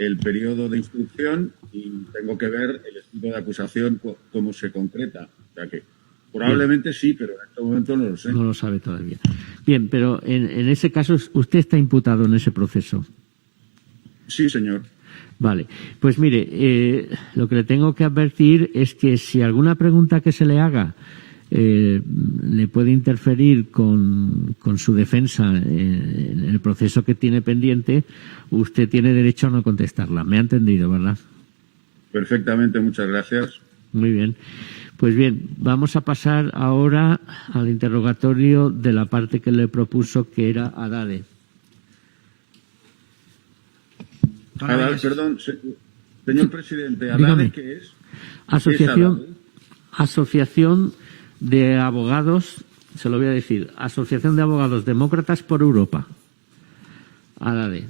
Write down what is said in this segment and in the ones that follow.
el periodo de instrucción y tengo que ver el escrito de acusación cómo se concreta. O sea que probablemente sí, pero en este momento no lo sé. No lo sabe todavía. Bien, pero en ese caso usted está imputado en ese proceso. Sí, señor. Vale, pues mire, lo que le tengo que advertir es que si alguna pregunta que se le haga le puede interferir con su defensa en el proceso que tiene pendiente, usted tiene derecho a no contestarla. ¿Me ha entendido, verdad? Perfectamente, muchas gracias. Muy bien. Pues bien, vamos a pasar ahora al interrogatorio de la parte que le propuso, que era Haddade. Perdón, señor presidente, ¿Haddade qué es? Asociación de Abogados, se lo voy a decir, Asociación de Abogados Demócratas por Europa. Haddade.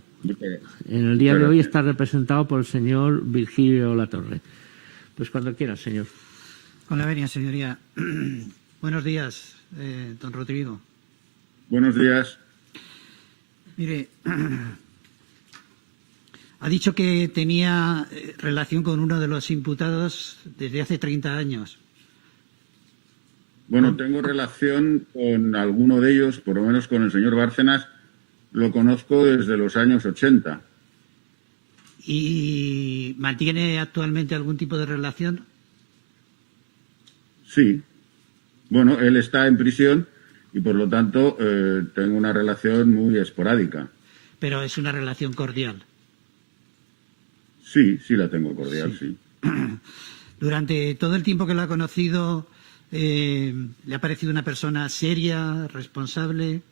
En el día de hoy está representado por el señor Virgilio Latorre. Pues cuando quiera, señor. Con la venia, señoría. Buenos días, don Rodrigo. Buenos días. Mire, ha dicho que tenía relación con uno de los imputados desde hace 30 años. Bueno, tengo relación con alguno de ellos, por lo menos con el señor Bárcenas, lo conozco desde los años 80. ¿Y mantiene actualmente algún tipo de relación? Sí. Bueno, él está en prisión y, por lo tanto, tengo una relación muy esporádica. Pero es una relación cordial. Sí, sí la tengo cordial, sí. Durante todo el tiempo que lo ha conocido, ¿le ha parecido una persona seria, responsable?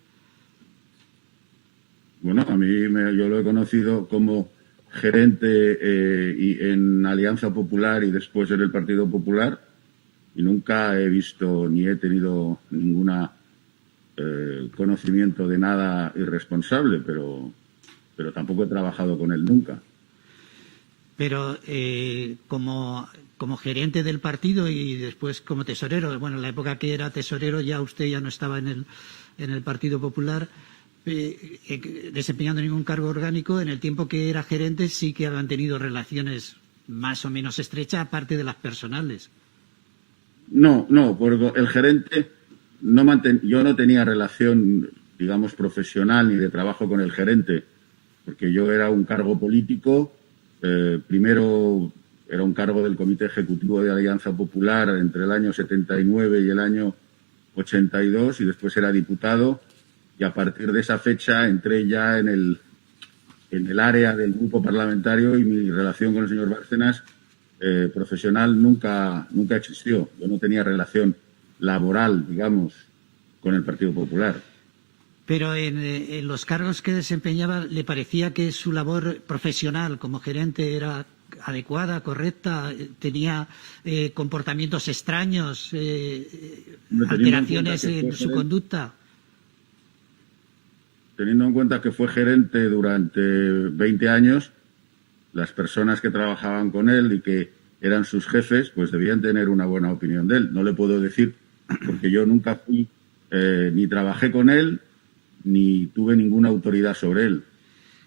Bueno, a mí yo lo he conocido como gerente y en Alianza Popular y después en el Partido Popular y nunca he visto ni he tenido ningún conocimiento de nada irresponsable, pero tampoco he trabajado con él nunca. Pero como gerente del partido y después como tesorero, bueno, en la época que era tesorero usted ya no estaba en el Partido Popular desempeñando ningún cargo orgánico. En el tiempo que era gerente sí que habían tenido relaciones más o menos estrechas, aparte de las personales. No, porque el gerente yo no tenía relación, digamos, profesional ni de trabajo con el gerente, porque yo era un cargo político. Primero era un cargo del Comité Ejecutivo de Alianza Popular entre el año 79 y el año 82 y después era diputado y a partir de esa fecha entré ya en el área del grupo parlamentario y mi relación con el señor Bárcenas profesional nunca existió. Yo no tenía relación laboral, digamos, con el Partido Popular. Pero en los cargos que desempeñaba, ¿le parecía que su labor profesional como gerente era adecuada, correcta? ¿Tenía comportamientos extraños, alteraciones en su conducta? Teniendo en cuenta que fue gerente durante 20 años, las personas que trabajaban con él y que eran sus jefes, pues debían tener una buena opinión de él. No le puedo decir, porque yo nunca fui, ni trabajé con él, ni tuve ninguna autoridad sobre él.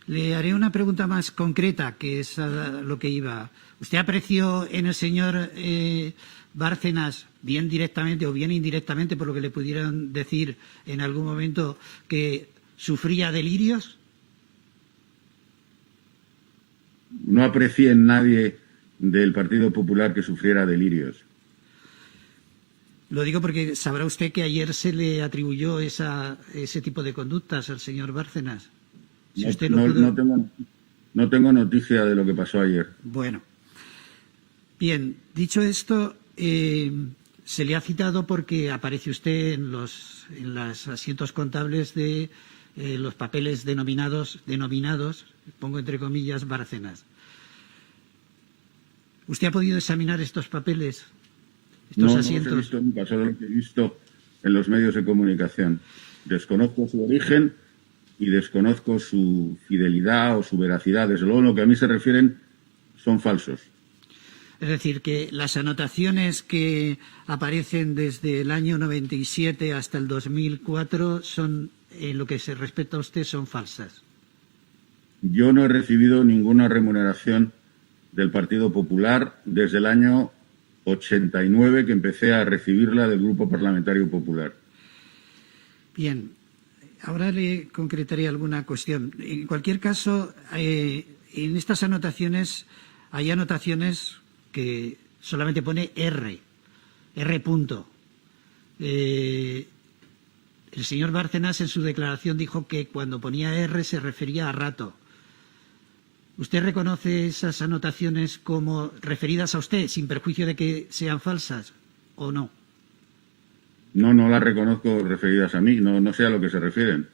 Le haré una pregunta más concreta, que es a lo que iba. ¿Usted apreció en el señor Bárcenas, bien directamente o bien indirectamente, por lo que le pudieran decir en algún momento, que sufría delirios? No aprecié en nadie del Partido Popular que sufriera delirios. Lo digo porque sabrá usted que ayer se le atribuyó ese tipo de conductas al señor Bárcenas. Si usted no tengo noticia de lo que pasó ayer. Bueno. Bien, dicho esto, se le ha citado porque aparece usted en los asientos contables de los papeles denominados, pongo entre comillas, Bárcenas. ¿Usted ha podido examinar estos papeles? No los he visto nunca, solo lo que he visto en los medios de comunicación. Desconozco su origen y desconozco su fidelidad o su veracidad. Desde luego, en lo que a mí se refieren son falsos. Es decir, que las anotaciones que aparecen desde el año 97 hasta el 2004 son, en lo que se respecta a usted, son falsas. yo no he recibido ninguna remuneración del Partido Popular desde el año 89, que empecé a recibirla del Grupo Parlamentario Popular. Bien, ahora le concretaré alguna cuestión. En cualquier caso, en estas anotaciones hay anotaciones que solamente pone R punto. El señor Bárcenas en su declaración dijo que cuando ponía R se refería a rato. ¿Usted reconoce esas anotaciones como referidas a usted, sin perjuicio de que sean falsas, o no? No, no las reconozco referidas a mí, no sé a lo que se refieren.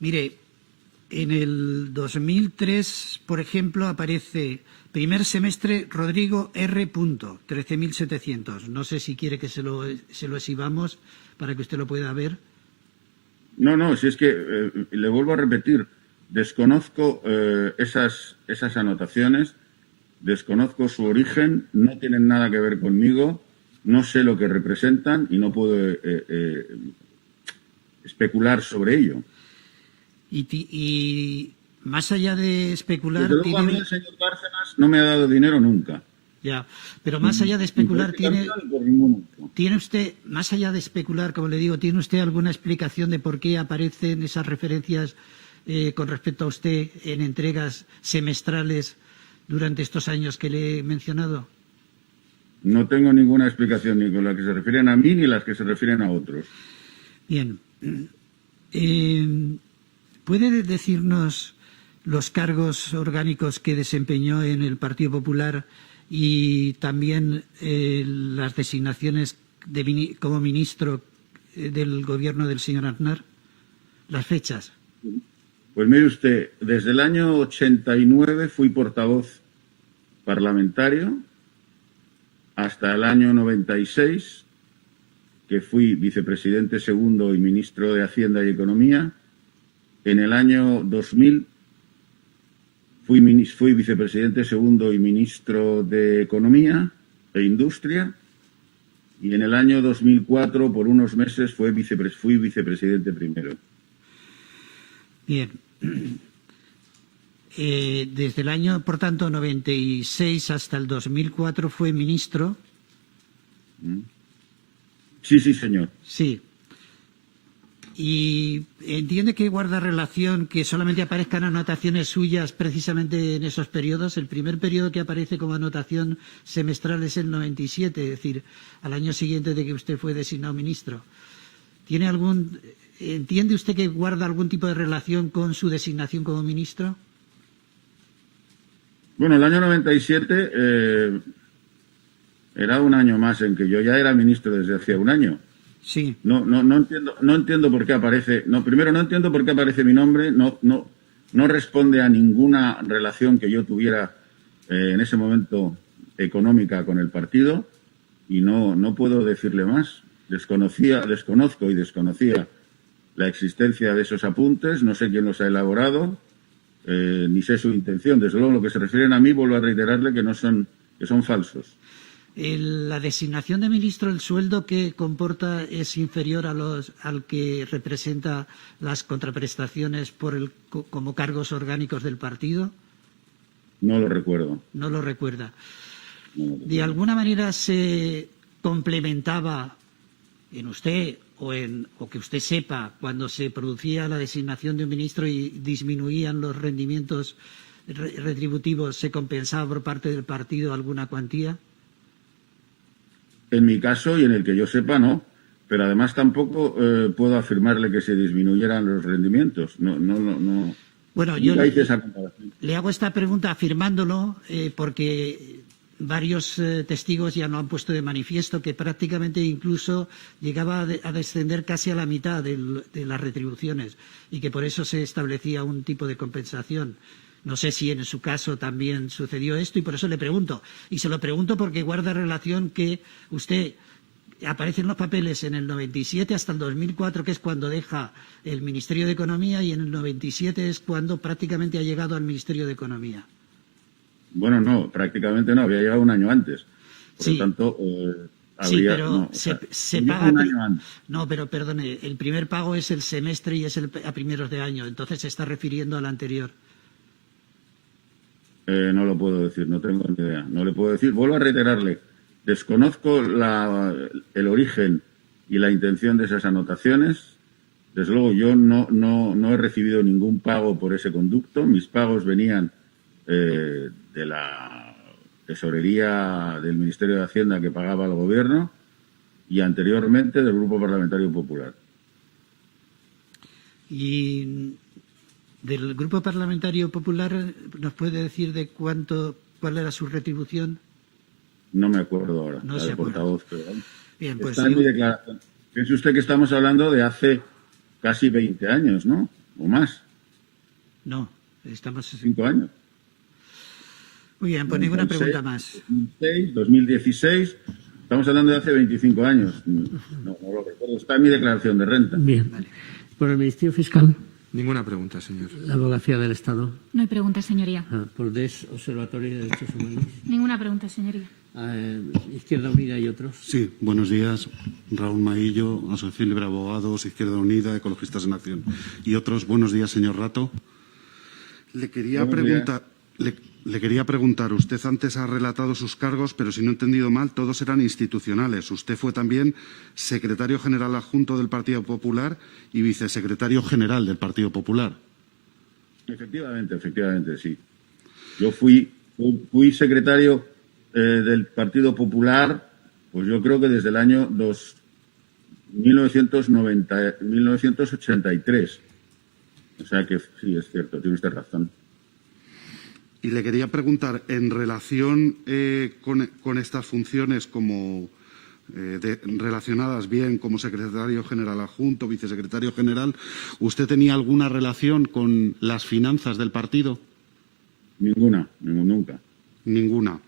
Mire, en el 2003, por ejemplo, aparece primer semestre Rodrigo R. 13.700. No sé si quiere que se lo exhibamos para que usted lo pueda ver. No, si es que, le vuelvo a repetir, desconozco esas anotaciones, desconozco su origen, no tienen nada que ver conmigo, no sé lo que representan y no puedo especular sobre ello. Y más allá de especular... Desde luego a mí el señor Bárcenas no me ha dado dinero nunca. Ya, pero más allá de especular, ¿tiene usted, más allá de especular, como le digo, ¿tiene usted alguna explicación de por qué aparecen esas referencias con respecto a usted en entregas semestrales durante estos años que le he mencionado? No tengo ninguna explicación ni con las que se refieren a mí ni las que se refieren a otros. Bien. ¿Puede decirnos los cargos orgánicos que desempeñó en el Partido Popular y también las designaciones como ministro del gobierno del señor Aznar? Las fechas. Pues mire usted, desde el año 89 fui portavoz parlamentario hasta el año 96, que fui vicepresidente segundo y ministro de Hacienda y Economía. En el año 2000 fui vicepresidente segundo y ministro de Economía e Industria. Y en el año 2004, por unos meses, fui vicepresidente primero. Bien. Desde el año, por tanto, 96 hasta el 2004 fue ministro. Sí, señor. Sí. ¿Y entiende que guarda relación que solamente aparezcan anotaciones suyas precisamente en esos periodos? El primer periodo que aparece como anotación semestral es el 97, es decir, al año siguiente de que usted fue designado ministro. ¿Entiende usted que guarda algún tipo de relación con su designación como ministro? Bueno, el año 97 era un año más en que yo ya era ministro desde hacía un año. Sí. No entiendo por qué aparece. Primero no entiendo por qué aparece mi nombre. No responde a ninguna relación que yo tuviera en ese momento económica con el partido y no puedo decirle más. Desconozco y desconocía la existencia de esos apuntes. No sé quién los ha elaborado, ni sé su intención. Desde luego, lo que se refieren a mí, vuelvo a reiterarle que son falsos. La designación de ministro, el sueldo que comporta es inferior al que representa las contraprestaciones como cargos orgánicos del partido. No lo recuerdo. No lo recuerda. No. ¿De alguna manera se complementaba en usted o que usted sepa cuando se producía la designación de un ministro y disminuían los rendimientos retributivos, se compensaba por parte del partido alguna cuantía? En mi caso y en el que yo sepa, no. Pero además tampoco puedo afirmarle que se disminuyeran los rendimientos. No. Bueno, yo le hago esta pregunta afirmándolo porque varios testigos ya lo han puesto de manifiesto que prácticamente incluso llegaba a descender casi a la mitad de las retribuciones y que por eso se establecía un tipo de compensación. No sé si en su caso también sucedió esto y por eso le pregunto. Y se lo pregunto porque guarda relación que usted aparece en los papeles en el 97 hasta el 2004, que es cuando deja el Ministerio de Economía, y en el 97 es cuando prácticamente ha llegado al Ministerio de Economía. Bueno, no, prácticamente no, había llegado un año antes. Por lo tanto, Sí, habría... pero No, o se, sea, se llega paga... un año antes. No, pero perdone, el primer pago es el semestre y es a primeros de año, entonces se está refiriendo al anterior. No lo puedo decir, no tengo ni idea. No le puedo decir. Vuelvo a reiterarle. Desconozco el origen y la intención de esas anotaciones. Desde luego, yo no he recibido ningún pago por ese conducto. Mis pagos venían de la tesorería del Ministerio de Hacienda que pagaba al Gobierno y anteriormente del Grupo Parlamentario Popular. Y del Grupo Parlamentario Popular, ¿nos puede decir de cuál era su retribución? No me acuerdo ahora. No la se del acuerda. portavoz, pero, Bien, pues está en mi declaración. Piense usted que estamos hablando de hace casi 20 años, ¿no? O más. no, estamos... 5 años. Muy bien, pues ninguna 96, pregunta más. 2006, 2016. Estamos hablando de hace 25 años. No lo recuerdo. Está en mi declaración de renta. Bien. Por el Ministerio Fiscal, Ninguna pregunta, señor. la Abogacía del Estado. No hay pregunta, señoría. Por DES, Observatorio de Derechos Humanos. Ninguna pregunta, señoría. Izquierda Unida y otros. Sí, buenos días. Raúl Maillo, Asociación Libre de Abogados, Izquierda Unida, Ecologistas en Acción. Y otros, buenos días, señor Rato. Le quería preguntar, usted antes ha relatado sus cargos, pero si no he entendido mal, todos eran institucionales. Usted fue también secretario general adjunto del Partido Popular y vicesecretario general del Partido Popular. Efectivamente, sí. Yo fui secretario del Partido Popular, pues yo creo que desde el año 1983. O sea que sí, es cierto, tiene usted razón. Y le quería preguntar, en relación con estas funciones relacionadas bien como secretario general adjunto, vicesecretario general, ¿usted tenía alguna relación con las finanzas del partido? Nunca. Ninguna.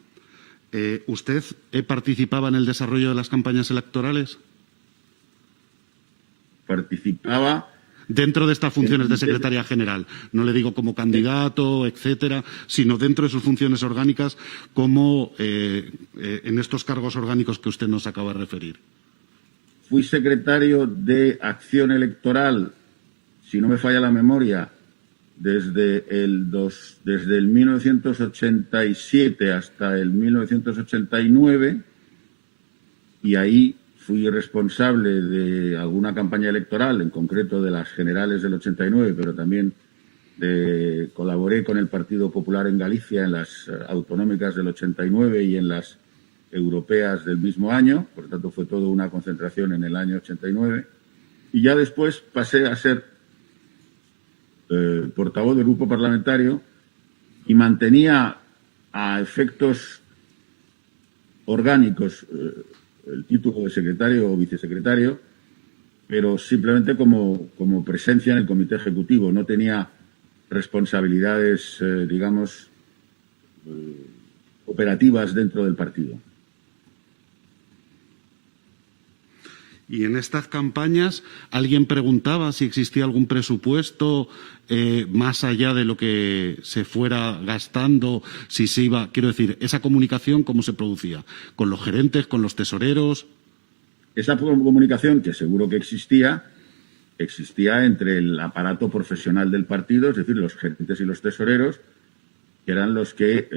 ¿Usted participaba en el desarrollo de las campañas electorales? Participaba... Dentro de estas funciones de secretaria general, no le digo como candidato, etcétera, sino dentro de sus funciones orgánicas, como en estos cargos orgánicos que usted nos acaba de referir. Fui secretario de Acción Electoral, si no me falla la memoria, desde el 1987 hasta el 1989, y ahí fui responsable de alguna campaña electoral, en concreto de las generales del 89, pero también colaboré con el Partido Popular en Galicia en las autonómicas del 89 y en las europeas del mismo año. Por lo tanto, fue toda una concentración en el año 89. Y ya después pasé a ser portavoz del grupo parlamentario y mantenía a efectos orgánicos el título de secretario o vicesecretario, pero simplemente como presencia en el comité ejecutivo. No tenía responsabilidades, digamos, operativas dentro del partido. Y en estas campañas, ¿alguien preguntaba si existía algún presupuesto más allá de lo que se fuera gastando, si se iba, quiero decir, esa comunicación, cómo se producía? ¿Con los gerentes, con los tesoreros? Esa comunicación, que seguro que existía entre el aparato profesional del partido, es decir, los gerentes y los tesoreros, que eran los que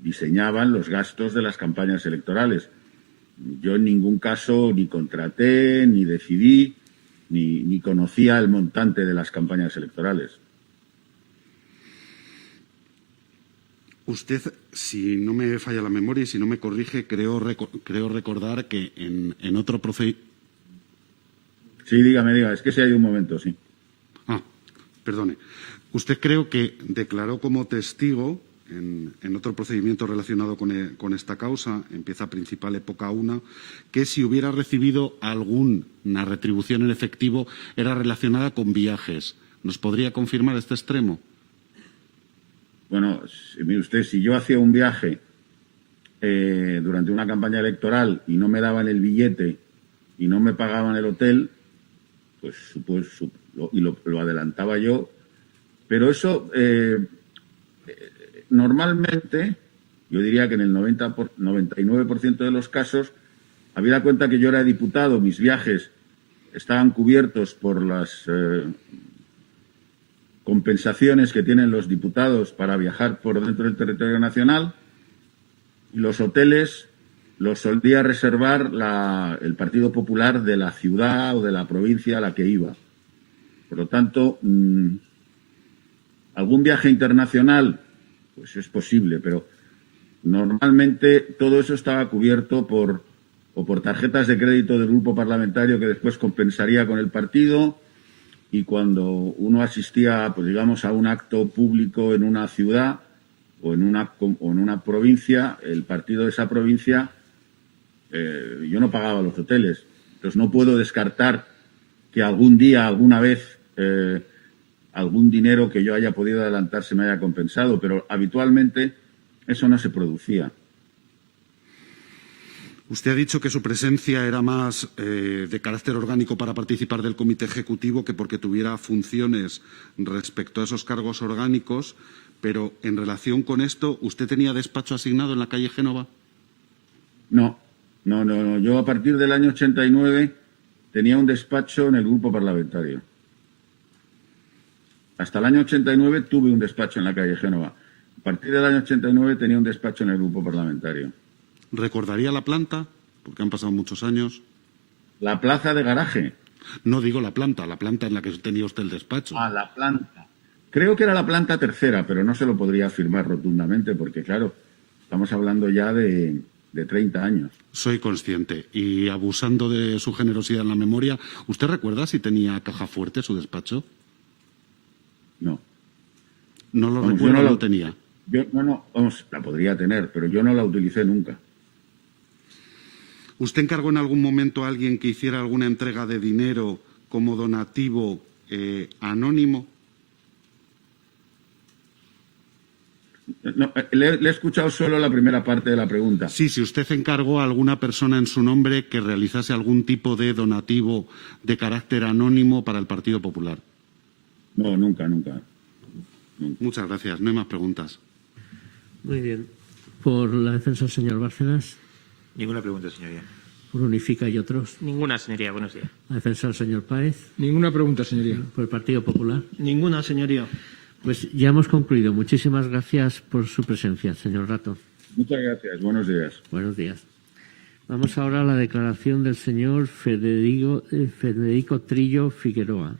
diseñaban los gastos de las campañas electorales. Yo en ningún caso ni contraté, ni decidí, ni conocía el montante de las campañas electorales. Usted, si no me falla la memoria y si no me corrige, creo recordar que en otro procedimiento... Sí, dígame, es que si hay un momento, sí. Perdone. Usted creo que declaró como testigo en otro procedimiento relacionado con esta causa, empieza principal época 1, que si hubiera recibido alguna retribución en efectivo era relacionada con viajes. ¿Nos podría confirmar este extremo? Bueno, mire usted, si yo hacía un viaje durante una campaña electoral y no me daban el billete y no me pagaban el hotel, pues lo adelantaba yo. Pero eso... normalmente, yo diría que en el 99% de los casos, habida cuenta que yo era diputado, mis viajes estaban cubiertos por las compensaciones que tienen los diputados para viajar por dentro del territorio nacional, y los hoteles los solía reservar el Partido Popular de la ciudad o de la provincia a la que iba. Por lo tanto, algún viaje internacional, pues es posible, pero normalmente todo eso estaba cubierto por tarjetas de crédito del grupo parlamentario que después compensaría con el partido, y cuando uno asistía, pues digamos, a un acto público en una ciudad o en una provincia, el partido de esa provincia, yo no pagaba los hoteles. Entonces no puedo descartar que algún día, alguna vez, algún dinero que yo haya podido adelantar se me haya compensado, pero habitualmente eso no se producía. Usted ha dicho que su presencia era más de carácter orgánico para participar del comité ejecutivo que porque tuviera funciones respecto a esos cargos orgánicos, pero en relación con esto, ¿usted tenía despacho asignado en la calle Génova? No. Yo a partir del año 89 tenía un despacho en el grupo parlamentario. Hasta el año 89 tuve un despacho en la calle Génova. A partir del año 89 tenía un despacho en el grupo parlamentario. ¿Recordaría la planta? Porque han pasado muchos años. ¿La plaza de garaje? No digo la planta en la que tenía usted el despacho. Ah, la planta. Creo que era la planta tercera, pero no se lo podría afirmar rotundamente porque, claro, estamos hablando ya de 30 años. Soy consciente. Y abusando de su generosidad en la memoria, ¿usted recuerda si tenía caja fuerte su despacho? No. No lo Vamos, recuerdo, yo no lo tenía. Vamos, la podría tener, pero yo no la utilicé nunca. ¿Usted encargó en algún momento a alguien que hiciera alguna entrega de dinero como donativo anónimo? No, le he escuchado solo la primera parte de la pregunta. Sí, si usted encargó a alguna persona en su nombre que realizase algún tipo de donativo de carácter anónimo para el Partido Popular. No, nunca. Muchas gracias. No hay más preguntas. Muy bien. Por la defensa, el señor Bárcenas. Ninguna pregunta, señoría. Por Unifica y otros. Ninguna, señoría. Buenos días. La defensa, el señor Páez. Ninguna pregunta, señoría. Por el Partido Popular. Ninguna, señoría. Pues ya hemos concluido. Muchísimas gracias por su presencia, señor Rato. Muchas gracias. Buenos días. Buenos días. Vamos ahora a la declaración del señor Federico Trillo Figueroa.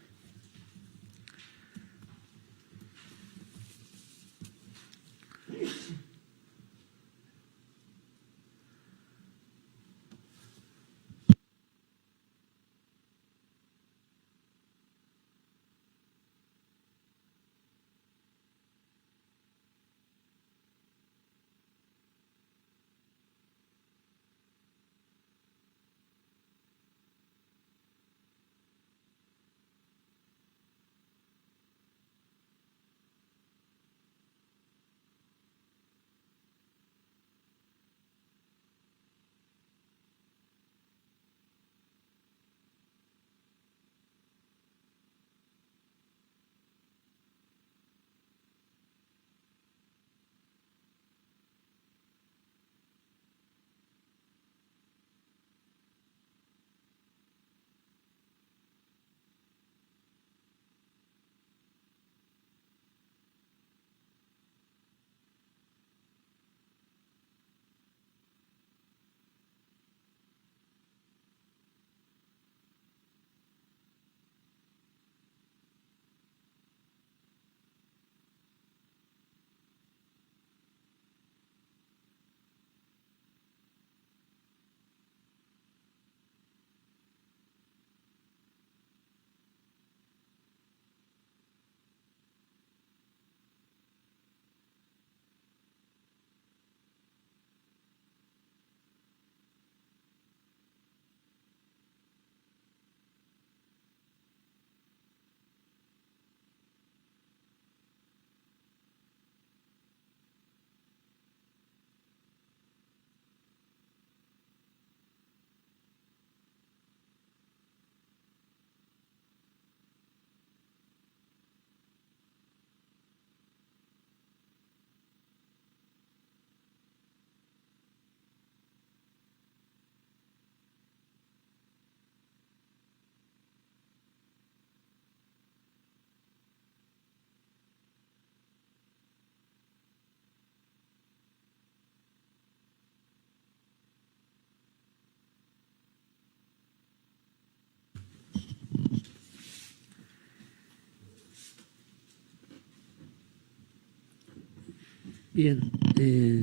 Bien,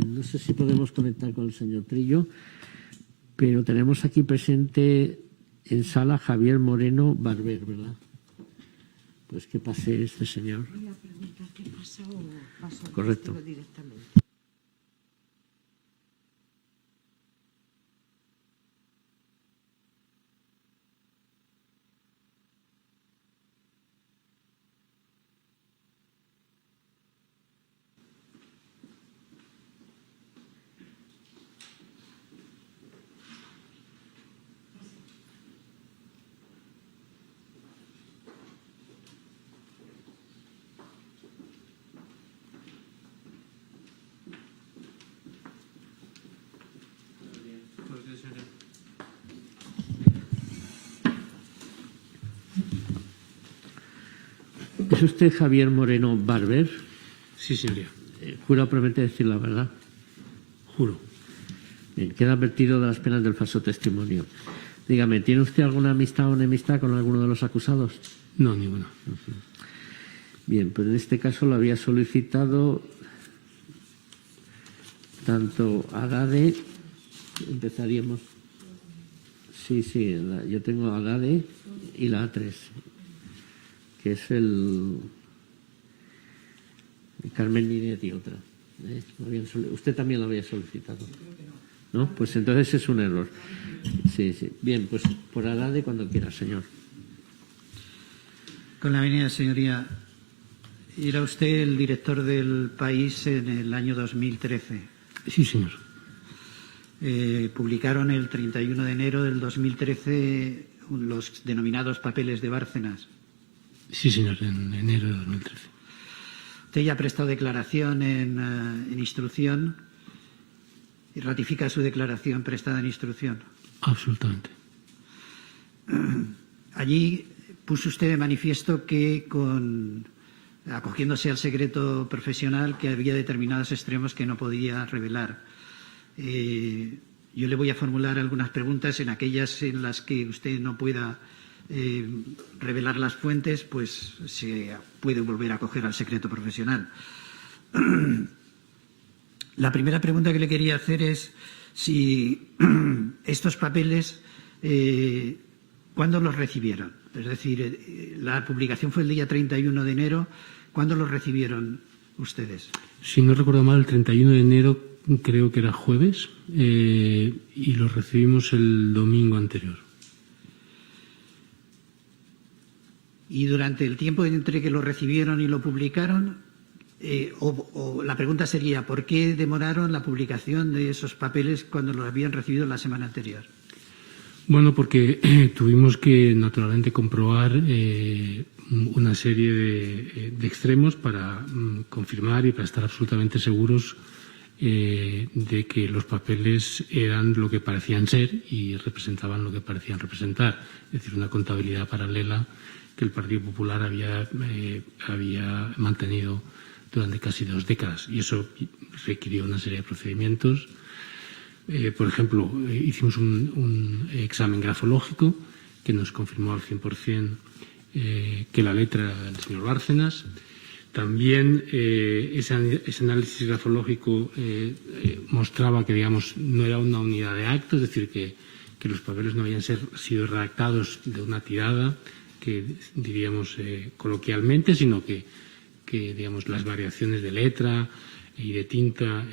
no sé si podemos conectar con el señor Trillo, pero tenemos aquí presente en sala Javier Moreno Barber, ¿verdad? Pues que pase este señor. Voy a preguntar qué pasa o paso al Correcto. testigo directamente. ¿Es usted Javier Moreno Barber? Sí, señoría. Jura o promete decir la verdad. Juro. Bien, queda advertido de las penas del falso testimonio. Dígame, ¿tiene usted alguna amistad o enemistad con alguno de los acusados? No, ninguna. Bien, pues en este caso lo había solicitado tanto Haddade, empezaríamos. Sí, yo tengo Haddade y la A3, que es el Carmen Ninet y otra. Usted también lo había solicitado. ¿No? Pues entonces es un error. Sí. Bien, pues por Haddade cuando quiera, señor. Con la venia, señoría. Era usted el director del País en el año 2013. Sí, señor. Publicaron el 31 de enero del 2013 los denominados papeles de Bárcenas. Sí, señor, en enero de 2013. Usted ya ha prestado declaración en instrucción y ratifica su declaración prestada en instrucción. Absolutamente. Allí puso usted de manifiesto que, acogiéndose al secreto profesional, que había determinados extremos que no podía revelar. Yo le voy a formular algunas preguntas. En aquellas en las que usted no pueda revelar las fuentes, pues se puede volver a acoger al secreto profesional. La primera pregunta que le quería hacer es si estos papeles, ¿cuándo los recibieron? Es decir, la publicación fue el día 31 de enero. ¿Cuándo los recibieron ustedes? Si no recuerdo mal, el 31 de enero creo que era jueves y los recibimos el domingo anterior. Y durante el tiempo entre que lo recibieron y lo publicaron, la pregunta sería, ¿por qué demoraron la publicación de esos papeles cuando los habían recibido la semana anterior? Bueno, porque tuvimos que naturalmente comprobar una serie de extremos para confirmar y para estar absolutamente seguros de que los papeles eran lo que parecían ser y representaban lo que parecían representar, es decir, una contabilidad paralela que el Partido Popular había mantenido durante casi 2 décadas, y eso requirió una serie de procedimientos. Por ejemplo, hicimos un examen grafológico que nos confirmó al 100% que la letra era del señor Bárcenas. También ese análisis grafológico mostraba que, digamos, no era una unidad de acto, es decir, que los papeles no habían sido redactados de una tirada, que diríamos coloquialmente, sino que digamos, las variaciones de letra y de tinta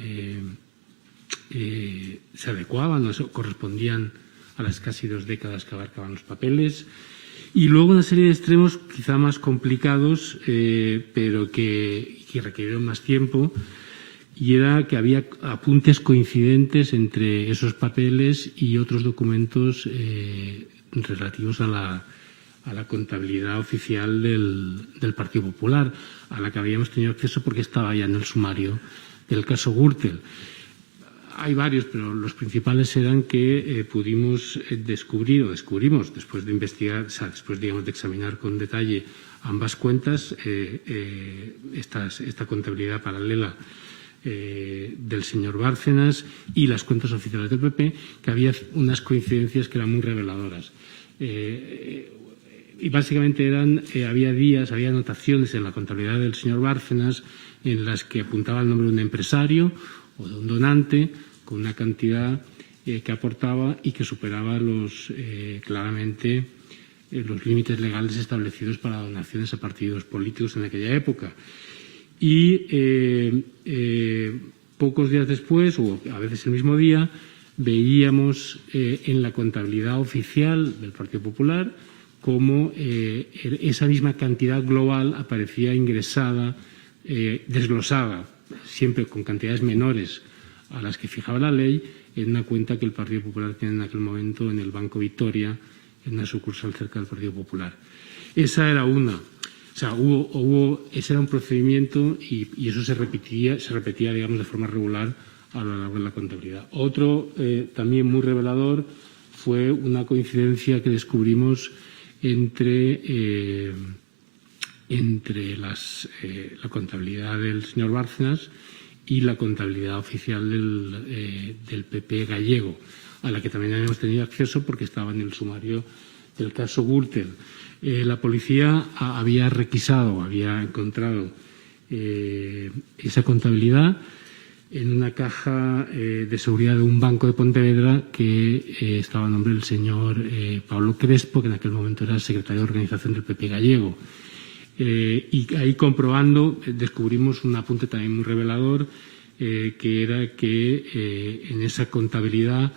se adecuaban o correspondían a las casi 2 décadas que abarcaban los papeles. Y luego una serie de extremos quizá más complicados, pero que requirieron más tiempo, y era que había apuntes coincidentes entre esos papeles y otros documentos relativos a la contabilidad oficial del Partido Popular, a la que habíamos tenido acceso porque estaba ya en el sumario del caso Gürtel. Hay varios, pero los principales eran que descubrimos después de investigar, o sea, después, digamos, de examinar con detalle ambas cuentas, esta contabilidad paralela del señor Bárcenas y las cuentas oficiales del PP, que había unas coincidencias que eran muy reveladoras. y básicamente había anotaciones en la contabilidad del señor Bárcenas en las que apuntaba el nombre de un empresario o de un donante con una cantidad que aportaba y que superaba claramente los límites legales establecidos para donaciones a partidos políticos en aquella época. Y pocos días después, o a veces el mismo día, veíamos en la contabilidad oficial del Partido Popular cómo esa misma cantidad global aparecía ingresada, desglosada, siempre con cantidades menores a las que fijaba la ley, en una cuenta que el Partido Popular tenía en aquel momento en el Banco Victoria, en una sucursal cerca del Partido Popular. Esa era una. O sea, ese era un procedimiento y eso se repetía, digamos, de forma regular a lo largo de la contabilidad. Otro, también muy revelador, fue una coincidencia que descubrimos entre la contabilidad del señor Bárcenas y la contabilidad oficial del PP gallego, a la que también habíamos tenido acceso porque estaba en el sumario del caso Gürtel. La policía había encontrado esa contabilidad en una caja de seguridad de un banco de Pontevedra que estaba a nombre del señor Pablo Crespo, que en aquel momento era el secretario de organización del PP gallego. Y ahí comprobando descubrimos un apunte también muy revelador, que era que en esa contabilidad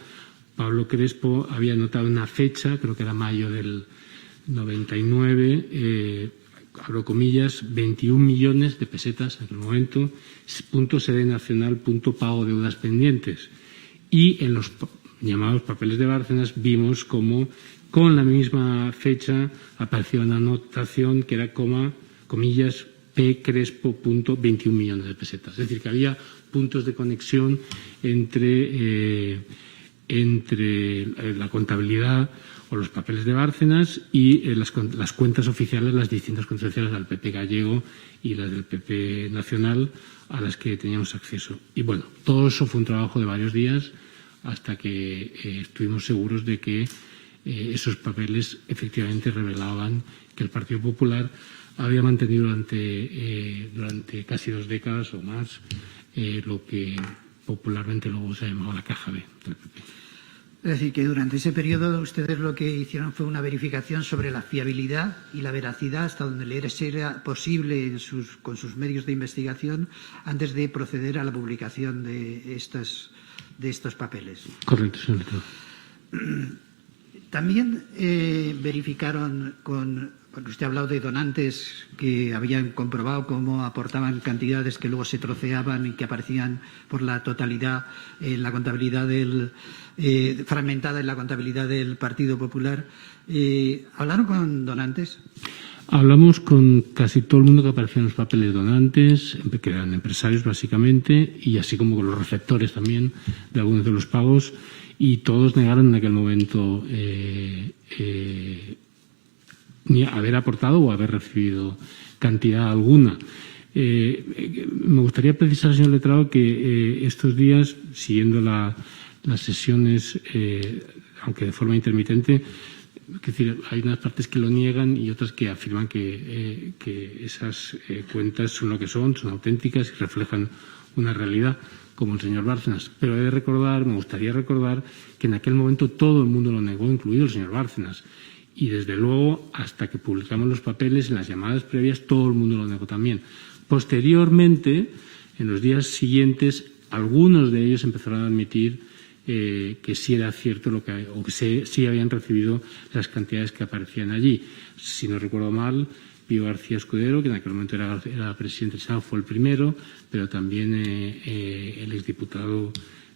Pablo Crespo había anotado una fecha, creo que era mayo del 99, abro comillas, 21 millones de pesetas en aquel momento, punto sede nacional, punto pago deudas pendientes. Y en los llamados papeles de Bárcenas vimos como con la misma fecha aparecía una anotación que era comillas, P Crespo, punto 21 millones de pesetas. Es decir, que había puntos de conexión entre la contabilidad o los papeles de Bárcenas y las cuentas oficiales, las distintas cuentas oficiales del PP gallego y las del PP nacional a las que teníamos acceso. Y bueno, todo eso fue un trabajo de varios días hasta que estuvimos seguros de que esos papeles efectivamente revelaban que el Partido Popular había mantenido durante casi 2 décadas o más lo que popularmente luego se ha llamado la caja B del PP. Es decir, que durante ese periodo ustedes lo que hicieron fue una verificación sobre la fiabilidad y la veracidad hasta donde le era posible con sus medios de investigación antes de proceder a la publicación de estos papeles. Correcto, señor letrado. También verificaron porque usted ha hablado de donantes que habían comprobado cómo aportaban cantidades que luego se troceaban y que aparecían por la totalidad en la contabilidad fragmentada en la contabilidad del Partido Popular. ¿Hablaron con donantes? Hablamos con casi todo el mundo que aparecía en los papeles donantes, que eran empresarios básicamente, y así como con los receptores también de algunos de los pagos, y todos negaron en aquel momento ni haber aportado o haber recibido cantidad alguna. Me gustaría precisar, señor letrado, que estos días, siguiendo las sesiones, aunque de forma intermitente, es decir, hay unas partes que lo niegan y otras que afirman que esas cuentas son lo que son auténticas y reflejan una realidad, como el señor Bárcenas. Pero me gustaría recordar que en aquel momento todo el mundo lo negó, incluido el señor Bárcenas. Y desde luego, hasta que publicamos los papeles, en las llamadas previas, todo el mundo lo negó también. Posteriormente, en los días siguientes, algunos de ellos empezaron a admitir que sí era cierto o que sí habían recibido las cantidades que aparecían allí. Si no recuerdo mal, Pío García Escudero, que en aquel momento era presidente del Senado, fue el primero, pero también el exdiputado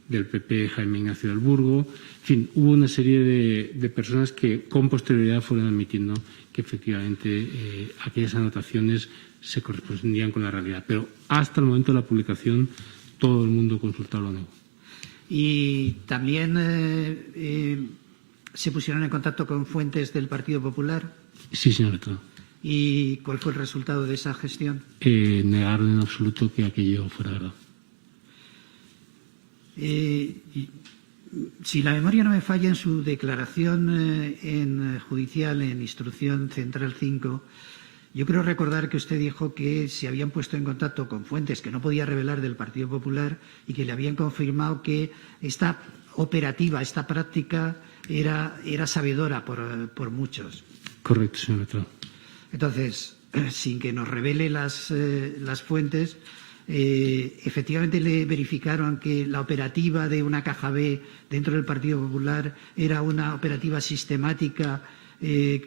del PP, Jaime Ignacio del Burgo. En fin, hubo una serie de personas que con posterioridad fueron admitiendo que efectivamente aquellas anotaciones se correspondían con la realidad. Pero hasta el momento de la publicación todo el mundo consultado lo negó. Y también se pusieron en contacto con fuentes del Partido Popular. Sí, señor letrado. ¿Y cuál fue el resultado de esa gestión? Negaron en absoluto que aquello fuera verdad. Si la memoria no me falla, en su declaración judicial en Instrucción Central 5, yo creo recordar que usted dijo que se habían puesto en contacto con fuentes que no podía revelar del Partido Popular y que le habían confirmado que esta operativa, esta práctica, era sabedora por muchos. Correcto, señor letrado. Entonces, sin que nos revele las fuentes, efectivamente le verificaron que la operativa de una caja B dentro del Partido Popular era una operativa sistemática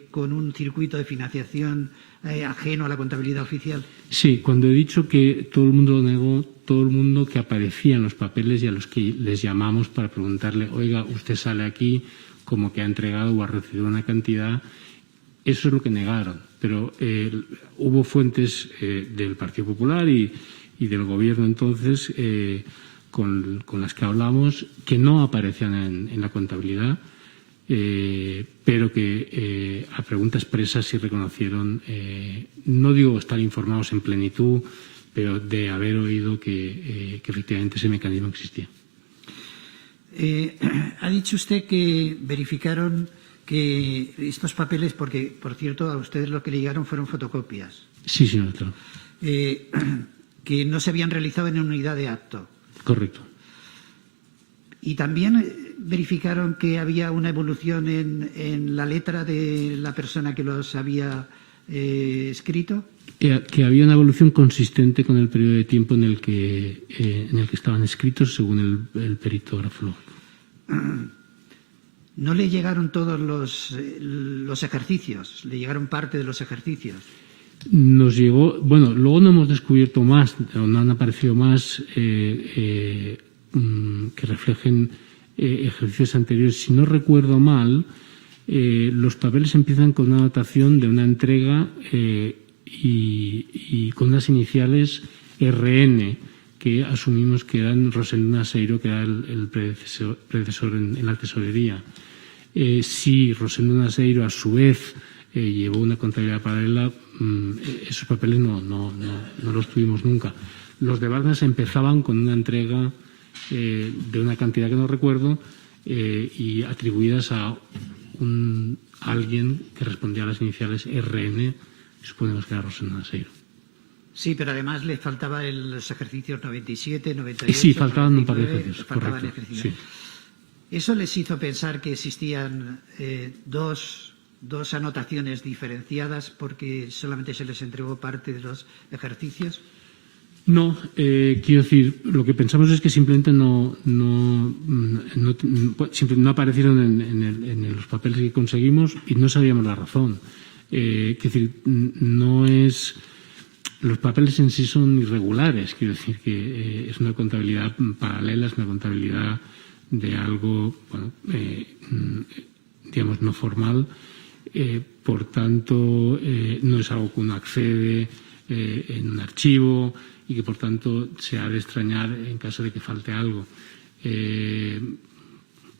con un circuito de financiación ajeno a la contabilidad oficial. Sí, cuando he dicho que todo el mundo lo negó, todo el mundo que aparecía en los papeles y a los que les llamamos para preguntarle, oiga, usted sale aquí como que ha entregado o ha recibido una cantidad, eso es lo que negaron. Pero hubo fuentes del Partido Popular y del Gobierno entonces con las que hablamos que no aparecían en la contabilidad, pero que a pregunta expresa sí reconocieron, no digo estar informados en plenitud, pero de haber oído que efectivamente ese mecanismo existía. Ha dicho usted que verificaron que estos papeles, porque, por cierto, a ustedes lo que le llegaron fueron fotocopias. Sí, señor. Que no se habían realizado en unidad de acto. Correcto. Y también verificaron que había una evolución en la letra de la persona que los había escrito. Que había una evolución consistente con el periodo de tiempo en el que estaban escritos según el peritógrafo. No le llegaron todos los ejercicios, le llegaron parte de los ejercicios. Nos llegó, bueno, luego no hemos descubierto más, o no han aparecido más que reflejen ejercicios anteriores. Si no recuerdo mal, los papeles empiezan con una anotación de una entrega y con unas iniciales RN, que asumimos que eran Rosendo Naseiro, que era el predecesor en la tesorería. Si Rosendo Naseiro, a su vez, llevó una contabilidad paralela, esos papeles no los tuvimos nunca. Los de Bárcenas empezaban con una entrega de una cantidad que no recuerdo y atribuidas a alguien que respondía a las iniciales RN, suponemos que era Rosendo Naseiro. Sí, pero además le faltaban los ejercicios 97, 98. Sí, faltaban 99, un par de ejercicios. faltaban Correcto, ejercicios. sí. Eso les hizo pensar que existían dos anotaciones diferenciadas porque solamente se les entregó parte de los ejercicios. No, quiero decir, lo que pensamos es que simplemente no aparecieron en los papeles que conseguimos y no sabíamos la razón. Quiero decir, no es. Los papeles en sí son irregulares, quiero decir que es una contabilidad paralela, es una contabilidad de algo, bueno, digamos, no formal. Por tanto, no es algo que uno accede en un archivo y que, por tanto, se ha de extrañar en caso de que falte algo.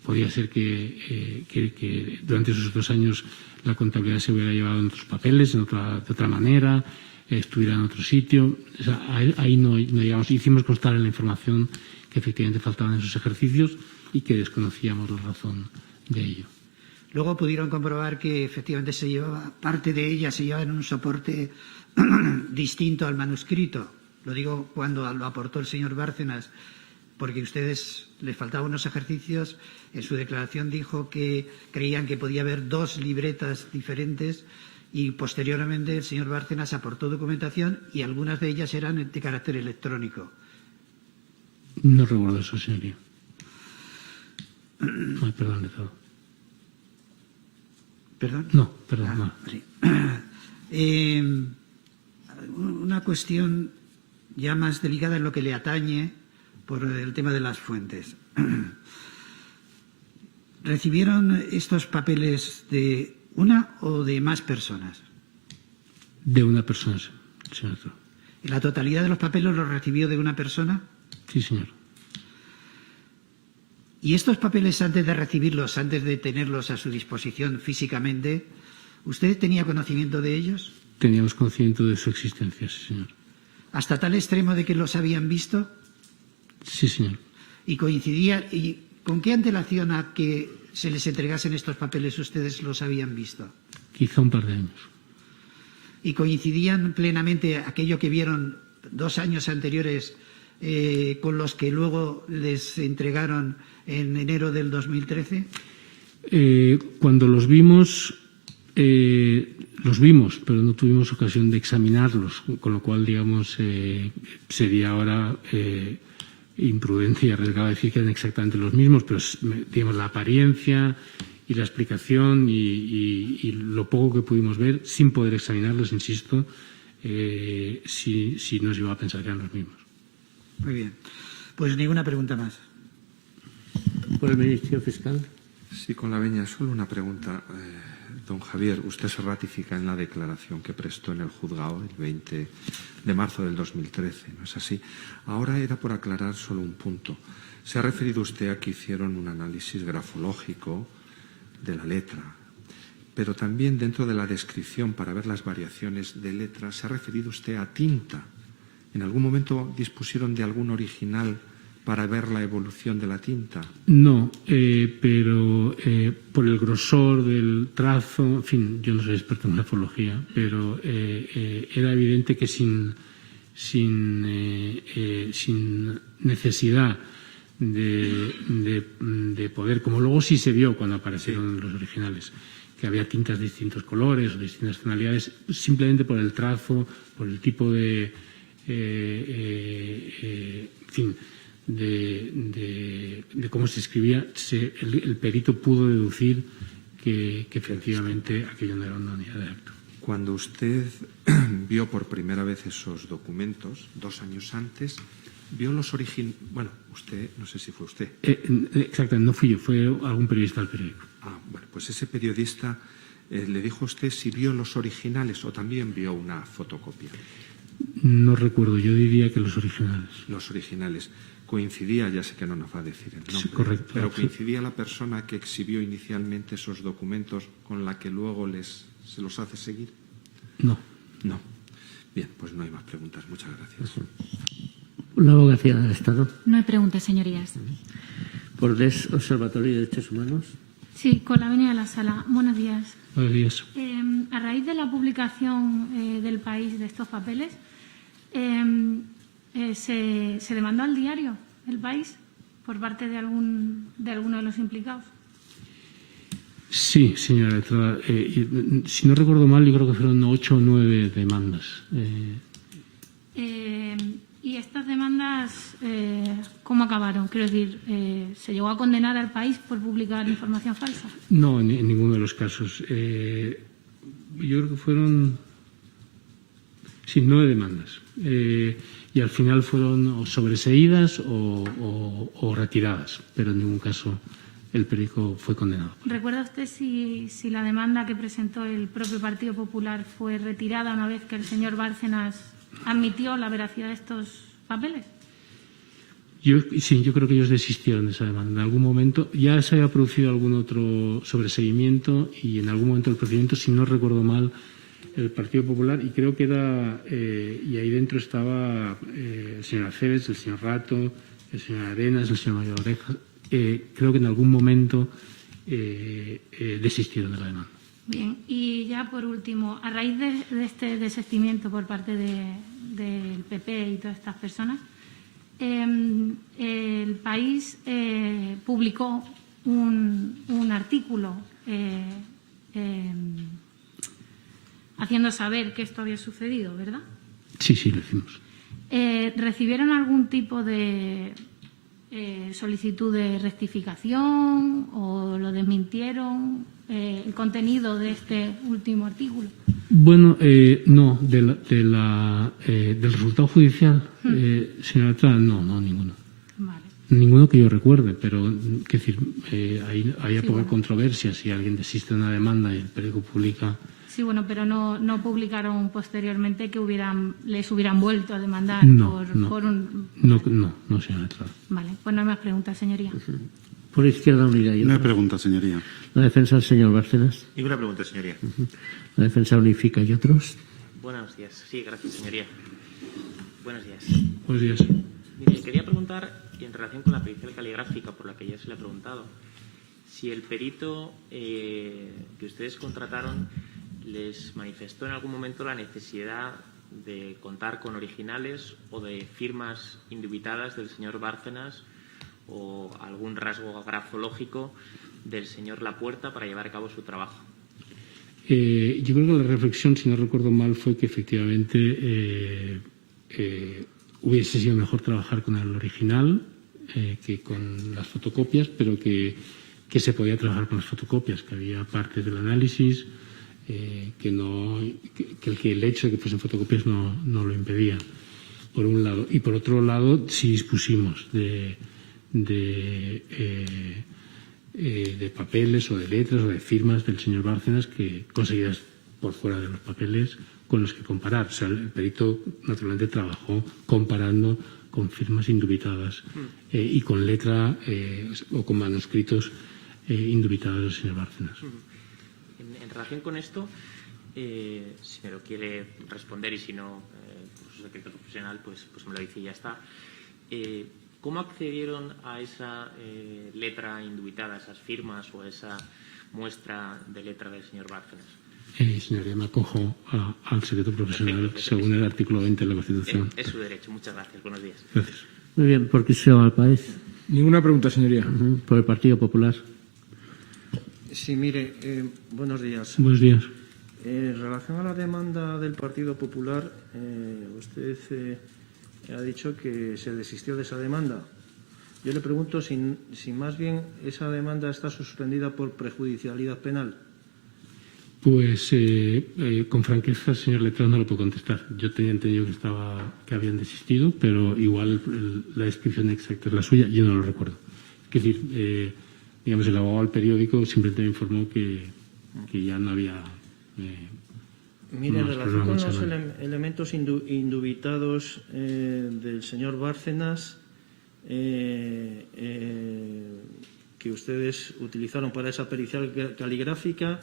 Podría ser que durante esos 2 años la contabilidad se hubiera llevado en otros papeles, de otra manera, estuviera en otro sitio. O sea, ahí no llegamos. Hicimos constar en la información que efectivamente faltaban esos ejercicios y que desconocíamos la razón de ello. Luego pudieron comprobar que efectivamente parte de ella se llevaba en un soporte distinto al manuscrito. Lo digo cuando lo aportó el señor Bárcenas, porque a ustedes les faltaban unos ejercicios. En su declaración dijo que creían que podía haber 2 libretas diferentes y posteriormente el señor Bárcenas aportó documentación y algunas de ellas eran de carácter electrónico. No recuerdo eso, señoría. Ay, perdón de todo. ¿Perdón? No, perdón, no. Vale. Una cuestión ya más delicada en lo que le atañe por el tema de las fuentes. ¿Recibieron estos papeles de una o de más personas? De una persona, señor. ¿La totalidad de los papeles los recibió de una persona? Sí, señor. ¿Y estos papeles, antes de recibirlos, antes de tenerlos a su disposición físicamente, usted tenía conocimiento de ellos? Teníamos conocimiento de su existencia, sí, señor. ¿Hasta tal extremo de que los habían visto? Sí, señor. ¿Y ¿con qué antelación a que se les entregasen estos papeles ustedes los habían visto? Quizá un par de años. ¿Y coincidían plenamente aquello que vieron 2 años anteriores con los que luego les entregaron en enero del 2013? Cuando los vimos, pero no tuvimos ocasión de examinarlos, con lo cual, digamos, sería ahora imprudente y arriesgado decir que eran exactamente los mismos, pero, digamos, la apariencia y la explicación y lo poco que pudimos ver, sin poder examinarlos, insisto, sí nos llevó a pensar que eran los mismos. Muy bien. Pues ninguna pregunta más. Por el Ministerio Fiscal. Sí, con la veña, solo una pregunta. Don Javier, usted se ratifica en la declaración que prestó en el juzgado el 20 de marzo del 2013, ¿no es así? Ahora era por aclarar solo un punto. Se ha referido usted a que hicieron un análisis grafológico de la letra, pero también dentro de la descripción para ver las variaciones de letra se ha referido usted a tinta. ¿En algún momento dispusieron de algún original para ver la evolución de la tinta? No, pero por el grosor del trazo, en fin, yo no soy experto en grafología, pero era evidente que sin necesidad de poder, como luego sí se vio cuando aparecieron los originales, que había tintas de distintos colores o distintas tonalidades, simplemente por el trazo, por el tipo de, en fin, de cómo se escribía, el perito pudo deducir que efectivamente aquello no era una unidad de acto. Cuando usted vio por primera vez esos documentos, 2 años antes, vio los originales. Bueno, usted, no sé si fue usted. Exactamente, no fui yo, fue algún periodista del periódico. Bueno, pues ese periodista le dijo a usted si vio los originales o también vio una fotocopia. No recuerdo, yo diría que los originales. Los originales. Coincidía, ya sé que no nos va a decir el nombre, sí, correcto, pero coincidía la persona que exhibió inicialmente esos documentos con la que luego se los hace seguir. No. No. Bien, pues no hay más preguntas. Muchas gracias. La Abogacía del Estado. No hay preguntas, señorías. Por el Observatorio de Derechos Humanos. Sí, con la venia de la sala. Buenos días. Buenos días. A raíz de la publicación del país de estos papeles, se demandó al diario El País por parte de alguno de los implicados. Sí, señora letrada. Si no recuerdo mal, yo creo que fueron 8 o 9 demandas. ¿Y estas demandas cómo acabaron? Quiero decir, ¿se llegó a condenar al país por publicar información falsa? No, en ninguno de los casos. Yo creo que fueron 9 demandas. Y al final fueron o sobreseídas o retiradas, pero en ningún caso el periódico fue condenado. ¿Recuerda usted si la demanda que presentó el propio Partido Popular fue retirada una vez que el señor Bárcenas admitió la veracidad de estos papeles? Yo creo que ellos desistieron de esa demanda. En algún momento ya se había producido algún otro sobreseguimiento y en algún momento del procedimiento, si no recuerdo mal, el Partido Popular, y creo que era, y ahí dentro estaba el señor Aceves, el señor Rato, el señor Arenas, el señor Mayor Oreja, creo que en algún momento desistieron de la demanda. Bien, y ya por último, a raíz de este desistimiento por parte del PP y todas estas personas, el país publicó un artículo haciendo saber que esto había sucedido, ¿verdad? Sí, lo hicimos. ¿Recibieron algún tipo de solicitud de rectificación o lo desmintieron el contenido de este último artículo? Bueno, no, del resultado judicial, señora Trana, no, ninguno. Vale. Ninguno que yo recuerde, pero decir, hay poca controversia si alguien desiste de una demanda y el periódico publica. Sí, bueno, pero no publicaron posteriormente que les hubieran vuelto a demandar por un... No, señora Trana. Vale, pues no hay más preguntas, señoría. Por Izquierda Unida y No hay otros. pregunta, señoría. La defensa del señor Bárcenas. Ninguna pregunta, señoría. La defensa Unifica y otros. Buenos días. Sí, gracias, señoría. Buenos días. Buenos días. Mire, quería preguntar y en relación con la pericial caligráfica, por la que ya se le ha preguntado, si el perito que ustedes contrataron les manifestó en algún momento la necesidad de contar con originales o de firmas indubitadas del señor Bárcenas o algún rasgo grafológico del señor Lapuerta para llevar a cabo su trabajo. Yo creo que la reflexión, si no recuerdo mal, fue que efectivamente hubiese sido mejor trabajar con el original que con las fotocopias, pero que se podía trabajar con las fotocopias, que había partes del análisis que el hecho de que fuesen fotocopias no lo impedía, por un lado. Y por otro lado, sí dispusimos de papeles o de letras o de firmas del señor Bárcenas que conseguidas por fuera de los papeles con los que comparar. O sea, el perito naturalmente trabajó comparando con firmas indubitadas y con letra o con manuscritos indubitados del señor Bárcenas. En relación con esto, si me lo quiere responder y si no, por su secreto profesional, pues me lo dice y ya está. ¿Cómo accedieron a esa letra indubitada, a esas firmas o a esa muestra de letra del señor Bárcenas? Señoría, me acojo al secreto profesional según el artículo 20 de la Constitución. Es su derecho. Muchas gracias. Buenos días. Gracias. Muy bien, ¿por qué se va al país? Ninguna pregunta, señoría. Por el Partido Popular. Sí, mire, buenos días. Buenos días. En relación a la demanda del Partido Popular, usted ha dicho que se desistió de esa demanda. Yo le pregunto si más bien esa demanda está suspendida por prejudicialidad penal. Pues con franqueza, señor letrado, no lo puedo contestar. Yo tenía entendido que habían desistido, pero igual la descripción exacta es la suya, yo no lo recuerdo. Es decir, digamos, el abogado del periódico simplemente me informó que ya no había. Mire, en relación con los elementos indubitados del señor Bárcenas que ustedes utilizaron para esa pericial caligráfica,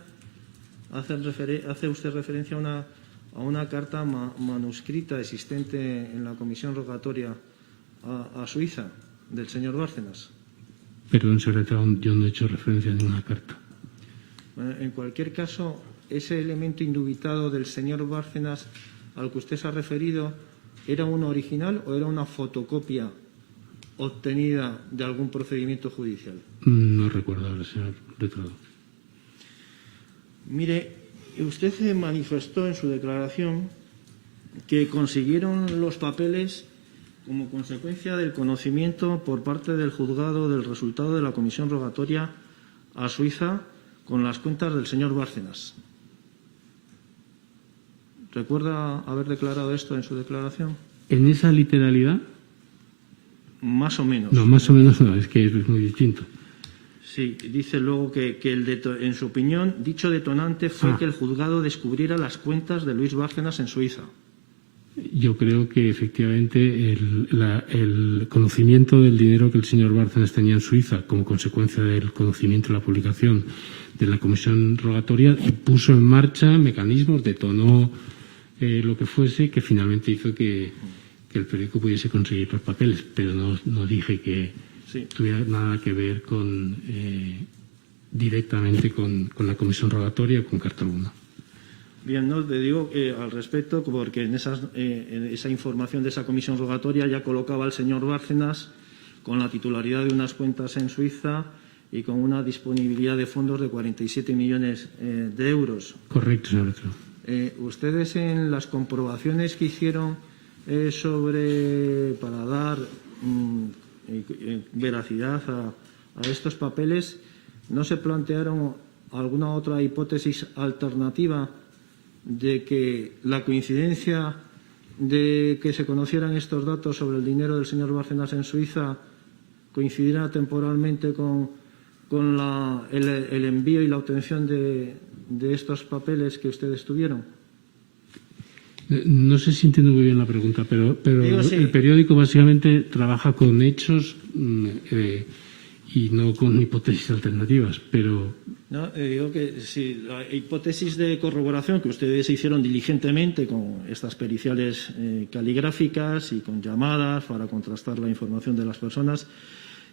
hace usted referencia a una carta manuscrita existente en la comisión rogatoria a Suiza del señor Bárcenas. Perdón, señor letrado, yo no he hecho referencia a ninguna carta. Bueno, en cualquier caso, ese elemento indubitado del señor Bárcenas al que usted se ha referido, ¿era un original o era una fotocopia obtenida de algún procedimiento judicial? No recuerdo ahora, señor letrado. Mire, usted manifestó en su declaración que consiguieron los papeles como consecuencia del conocimiento por parte del juzgado del resultado de la comisión rogatoria a Suiza con las cuentas del señor Bárcenas. ¿Recuerda haber declarado esto en su declaración? ¿En esa literalidad? Más o menos. No, más o menos no, es que es muy distinto. Sí, dice luego que en su opinión, dicho detonante fue que el juzgado descubriera las cuentas de Luis Bárcenas en Suiza. Yo creo que efectivamente el conocimiento del dinero que el señor Bárcenas tenía en Suiza como consecuencia del conocimiento de la publicación de la comisión rogatoria puso en marcha mecanismos, detonó lo que fuese, que finalmente hizo que el periódico pudiese conseguir los papeles, pero no dije que tuviera nada que ver directamente con la comisión rogatoria o con carta alguna. Bien, no le digo al respecto, porque en esa información de esa comisión rogatoria ya colocaba al señor Bárcenas con la titularidad de unas cuentas en Suiza y con una disponibilidad de fondos de 47 millones de euros. Correcto, señor. Ustedes en las comprobaciones que hicieron para dar veracidad a estos papeles, ¿no se plantearon alguna otra hipótesis alternativa de que la coincidencia de que se conocieran estos datos sobre el dinero del señor Bárcenas en Suiza coincidiera temporalmente con el envío y la obtención de estos papeles que ustedes tuvieron? No sé si entiendo muy bien la pregunta, pero Digo, sí. El periódico básicamente trabaja con hechos y no con hipótesis alternativas, pero... No, digo que si la hipótesis de corroboración que ustedes hicieron diligentemente con estas periciales caligráficas y con llamadas para contrastar la información de las personas,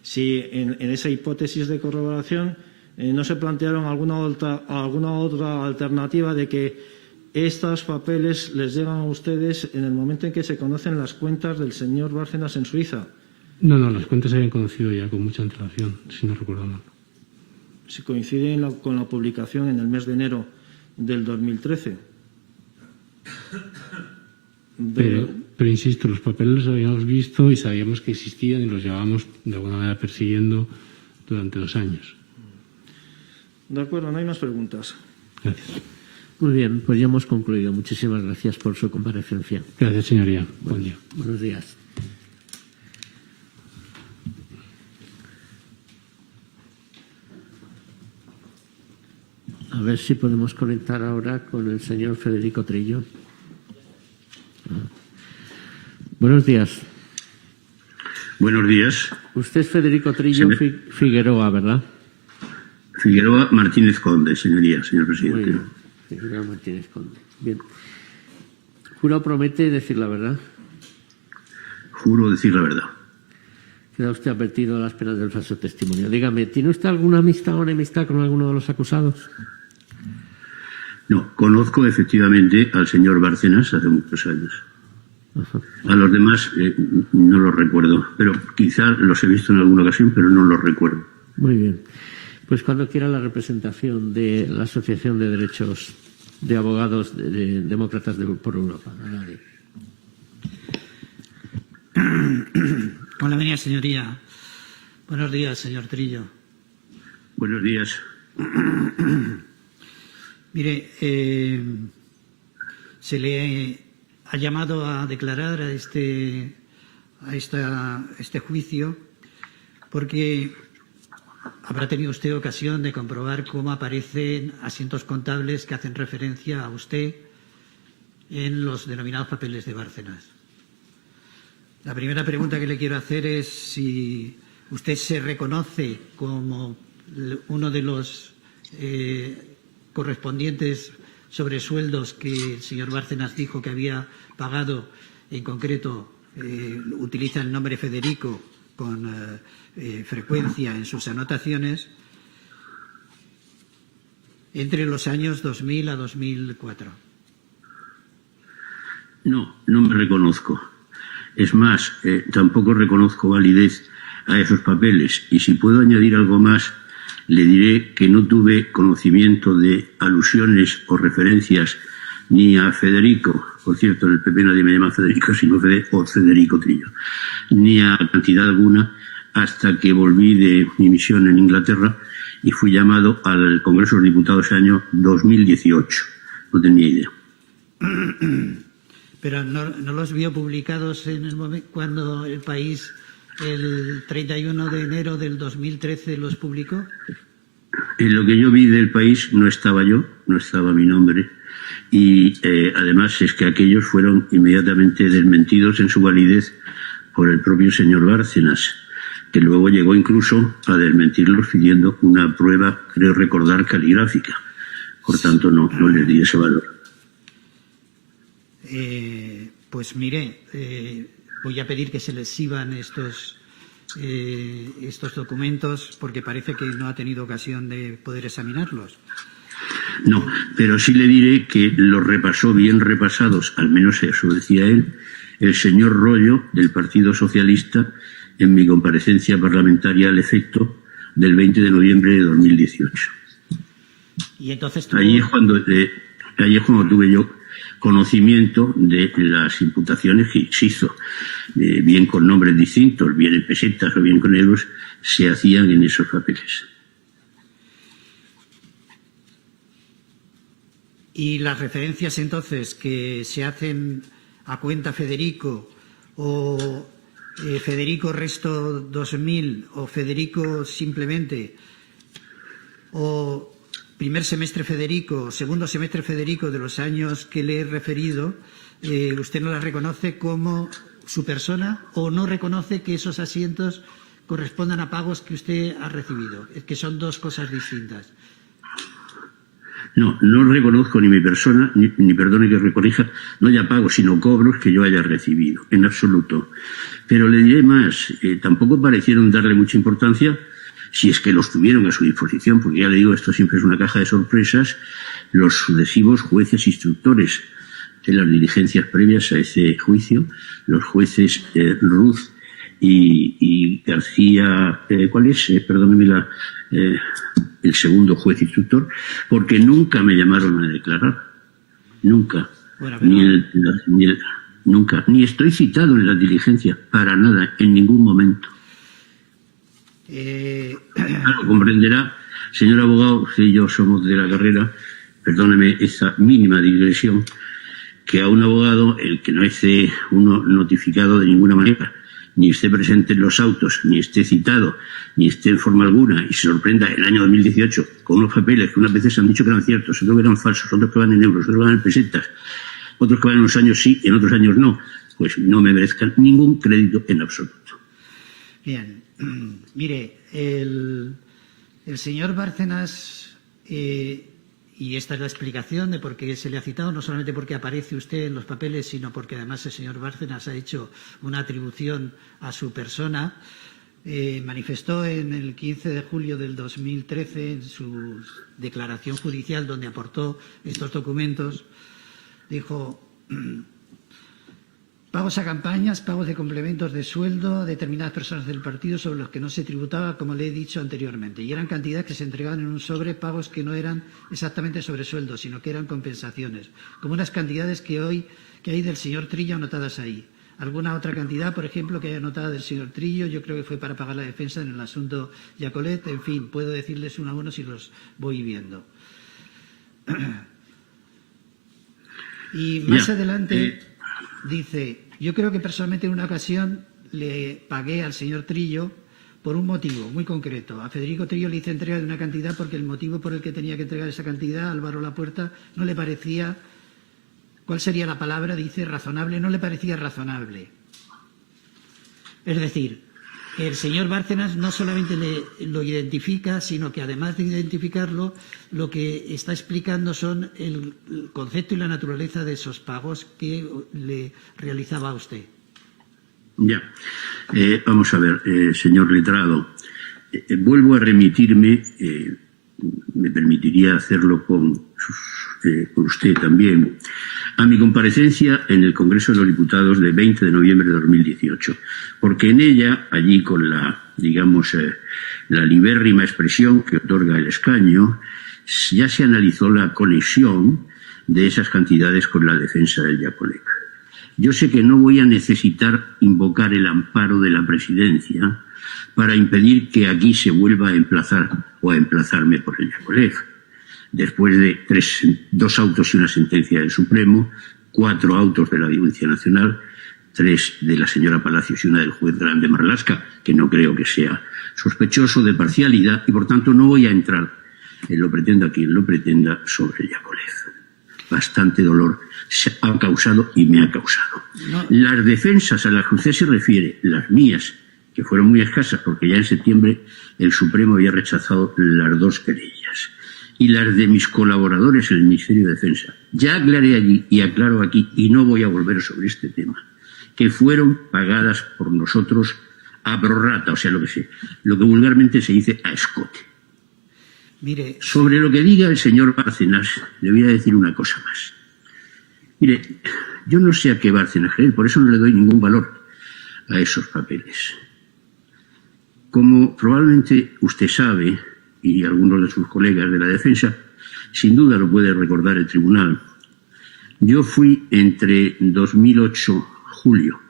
si en esa hipótesis de corroboración no se plantearon alguna otra alternativa de que estos papeles les llegan a ustedes en el momento en que se conocen las cuentas del señor Bárcenas en Suiza. No, las cuentas se habían conocido ya con mucha antelación, si no recuerdo mal. Si coincide con la publicación en el mes de enero del 2013. Pero insisto, los papeles los habíamos visto y sabíamos que existían y los llevábamos de alguna manera persiguiendo durante 2 años. De acuerdo, no hay más preguntas. Gracias. Muy bien, pues ya hemos concluido. Muchísimas gracias por su comparecencia. Gracias, señoría. Buen día. Buenos días. A ver si podemos conectar ahora con el señor Federico Trillo. Buenos días. Buenos días. Usted es Federico Trillo Figueroa, ¿verdad? Figueroa Martínez Conde, señoría, señor presidente. Muy bien. Figueroa Martínez Conde. Bien. ¿Jura o promete decir la verdad? Juro decir la verdad. Queda usted advertido de las penas del falso testimonio. Dígame, ¿tiene usted alguna amistad o enemistad con alguno de los acusados? No, conozco efectivamente al señor Bárcenas hace muchos años. Ajá. A los demás no los recuerdo, pero quizá los he visto en alguna ocasión, pero no los recuerdo. Muy bien. Pues cuando quiera la representación de la Asociación de Derechos de Abogados Demócratas por Europa. Hola, venía, señoría. Buenos días, señor Trillo. Buenos días. Mire, se le ha llamado a declarar a este juicio porque habrá tenido usted ocasión de comprobar cómo aparecen asientos contables que hacen referencia a usted en los denominados papeles de Bárcenas. La primera pregunta que le quiero hacer es si usted se reconoce como uno de los correspondientes sobresueldos que el señor Bárcenas dijo que había pagado, en concreto utiliza el nombre Federico con frecuencia en sus anotaciones, entre los años 2000 a 2004. No me reconozco. Es más, tampoco reconozco validez a esos papeles. Y si puedo añadir algo más, le diré que no tuve conocimiento de alusiones o referencias ni a Federico, por cierto, en el PP nadie me llama Federico, sino Federico Trillo, ni a cantidad alguna hasta que volví de mi misión en Inglaterra y fui llamado al Congreso de los Diputados el año 2018. No tenía idea. Pero no los vio publicados en el momento cuando El País el 31 de enero del 2013 los publicó. En lo que yo vi del País no estaba yo, no estaba mi nombre y además es que aquellos fueron inmediatamente desmentidos en su validez por el propio señor Bárcenas, que luego llegó incluso a desmentirlos pidiendo una prueba, creo recordar, caligráfica. Por tanto, no les di ese valor. Pues mire, voy a pedir que se les exhiban estos documentos porque parece que no ha tenido ocasión de poder examinarlos. No, pero sí le diré que los repasó bien repasados, al menos eso decía él, el señor Rollo del Partido Socialista en mi comparecencia parlamentaria al efecto del 20 de noviembre de 2018. Y entonces allí es cuando tuve yo conocimiento de las imputaciones que se hizo, bien con nombres distintos, bien en pesetas o bien con euros, se hacían en esos papeles. Y las referencias entonces que se hacen a cuenta Federico o Federico Resto 2000 o Federico simplemente o primer semestre Federico, segundo semestre Federico de los años que le he referido, ¿usted no las reconoce como su persona o no reconoce que esos asientos correspondan a pagos que usted ha recibido, que son dos cosas distintas. No, no reconozco ni mi persona, ni perdone que reconozca, no ya pagos, sino cobros que yo haya recibido, en absoluto. Pero le diré más, tampoco parecieron darle mucha importancia, si es que los tuvieron a su disposición, porque ya le digo, esto siempre es una caja de sorpresas, los sucesivos jueces instructores de las diligencias previas a ese juicio, los jueces Ruz y García, ¿cuál es? Perdóneme el segundo juez instructor, porque nunca me llamaron a declarar. Nunca. Bueno, pero... Nunca. Ni estoy citado en las diligencias, para nada, en ningún momento. Claro, comprenderá, señor abogado, usted y yo somos de la carrera, perdóneme esa mínima digresión, que a un abogado, el que no esté uno notificado de ninguna manera, ni esté presente en los autos, ni esté citado, ni esté en forma alguna, y se sorprenda en el año 2018 con unos papeles que unas veces han dicho que eran ciertos, otros que eran falsos, otros que van en euros, otros que van en pesetas, otros que van en unos años sí, en otros años no, pues no me merezcan ningún crédito en absoluto. Bien, mire, el señor Bárcenas, y esta es la explicación de por qué se le ha citado, no solamente porque aparece usted en los papeles, sino porque además el señor Bárcenas ha hecho una atribución a su persona. Manifestó en el 15 de julio del 2013 en su declaración judicial donde aportó estos documentos, dijo: pagos a campañas, pagos de complementos de sueldo a determinadas personas del partido sobre los que no se tributaba, como le he dicho anteriormente. Y eran cantidades que se entregaban en un sobre, pagos que no eran exactamente sobresueldos, sino que eran compensaciones, como unas cantidades que hay del señor Trillo anotadas ahí. Alguna otra cantidad, por ejemplo, que haya anotada del señor Trillo, yo creo que fue para pagar la defensa en el asunto Yacolet. En fin, puedo decirles uno a uno si los voy viendo. Y más adelante dice: yo creo que personalmente en una ocasión le pagué al señor Trillo por un motivo muy concreto. A Federico Trillo le hice entrega de una cantidad porque el motivo por el que tenía que entregar esa cantidad, Álvaro Lapuerta, no le parecía, ¿cuál sería la palabra? Dice razonable, no le parecía razonable. Es decir, el señor Bárcenas no solamente lo identifica, sino que además de identificarlo, lo que está explicando son el concepto y la naturaleza de esos pagos que le realizaba a usted. Ya. Vamos a ver, señor letrado. Vuelvo a remitirme, me permitiría hacerlo con usted también, a mi comparecencia en el Congreso de los Diputados del 20 de noviembre de 2018, porque en ella, allí con la, digamos, la libérrima expresión que otorga el escaño, ya se analizó la conexión de esas cantidades con la defensa del Yacolec. Yo sé que no voy a necesitar invocar el amparo de la Presidencia para impedir que aquí se vuelva a emplazar o a emplazarme por el Yacolec. Después de 2 autos y una sentencia del Supremo, 4 autos de la Audiencia Nacional, 3 de la señora Palacios y una del juez Grande Marlaska, que no creo que sea sospechoso de parcialidad, y por tanto no voy a entrar en lo pretenda quien lo pretenda sobre el Yacolec. Bastante dolor se ha causado y me ha causado. No. Las defensas a las que usted se refiere, las mías, que fueron muy escasas porque ya en septiembre el Supremo había rechazado las 2 querellas, y las de mis colaboradores en el Ministerio de Defensa. Ya aclaré allí y aclaro aquí, y no voy a volver sobre este tema, que fueron pagadas por nosotros a prorrata, o sea, lo que vulgarmente se dice a escote. Mire, sobre lo que diga el señor Bárcenas, le voy a decir una cosa más. Mire, yo no sé a qué Bárcenas creer, por eso no le doy ningún valor a esos papeles. Como probablemente usted sabe, y algunos de sus colegas de la defensa, sin duda lo puede recordar el tribunal. Yo fui entre 2008, julio,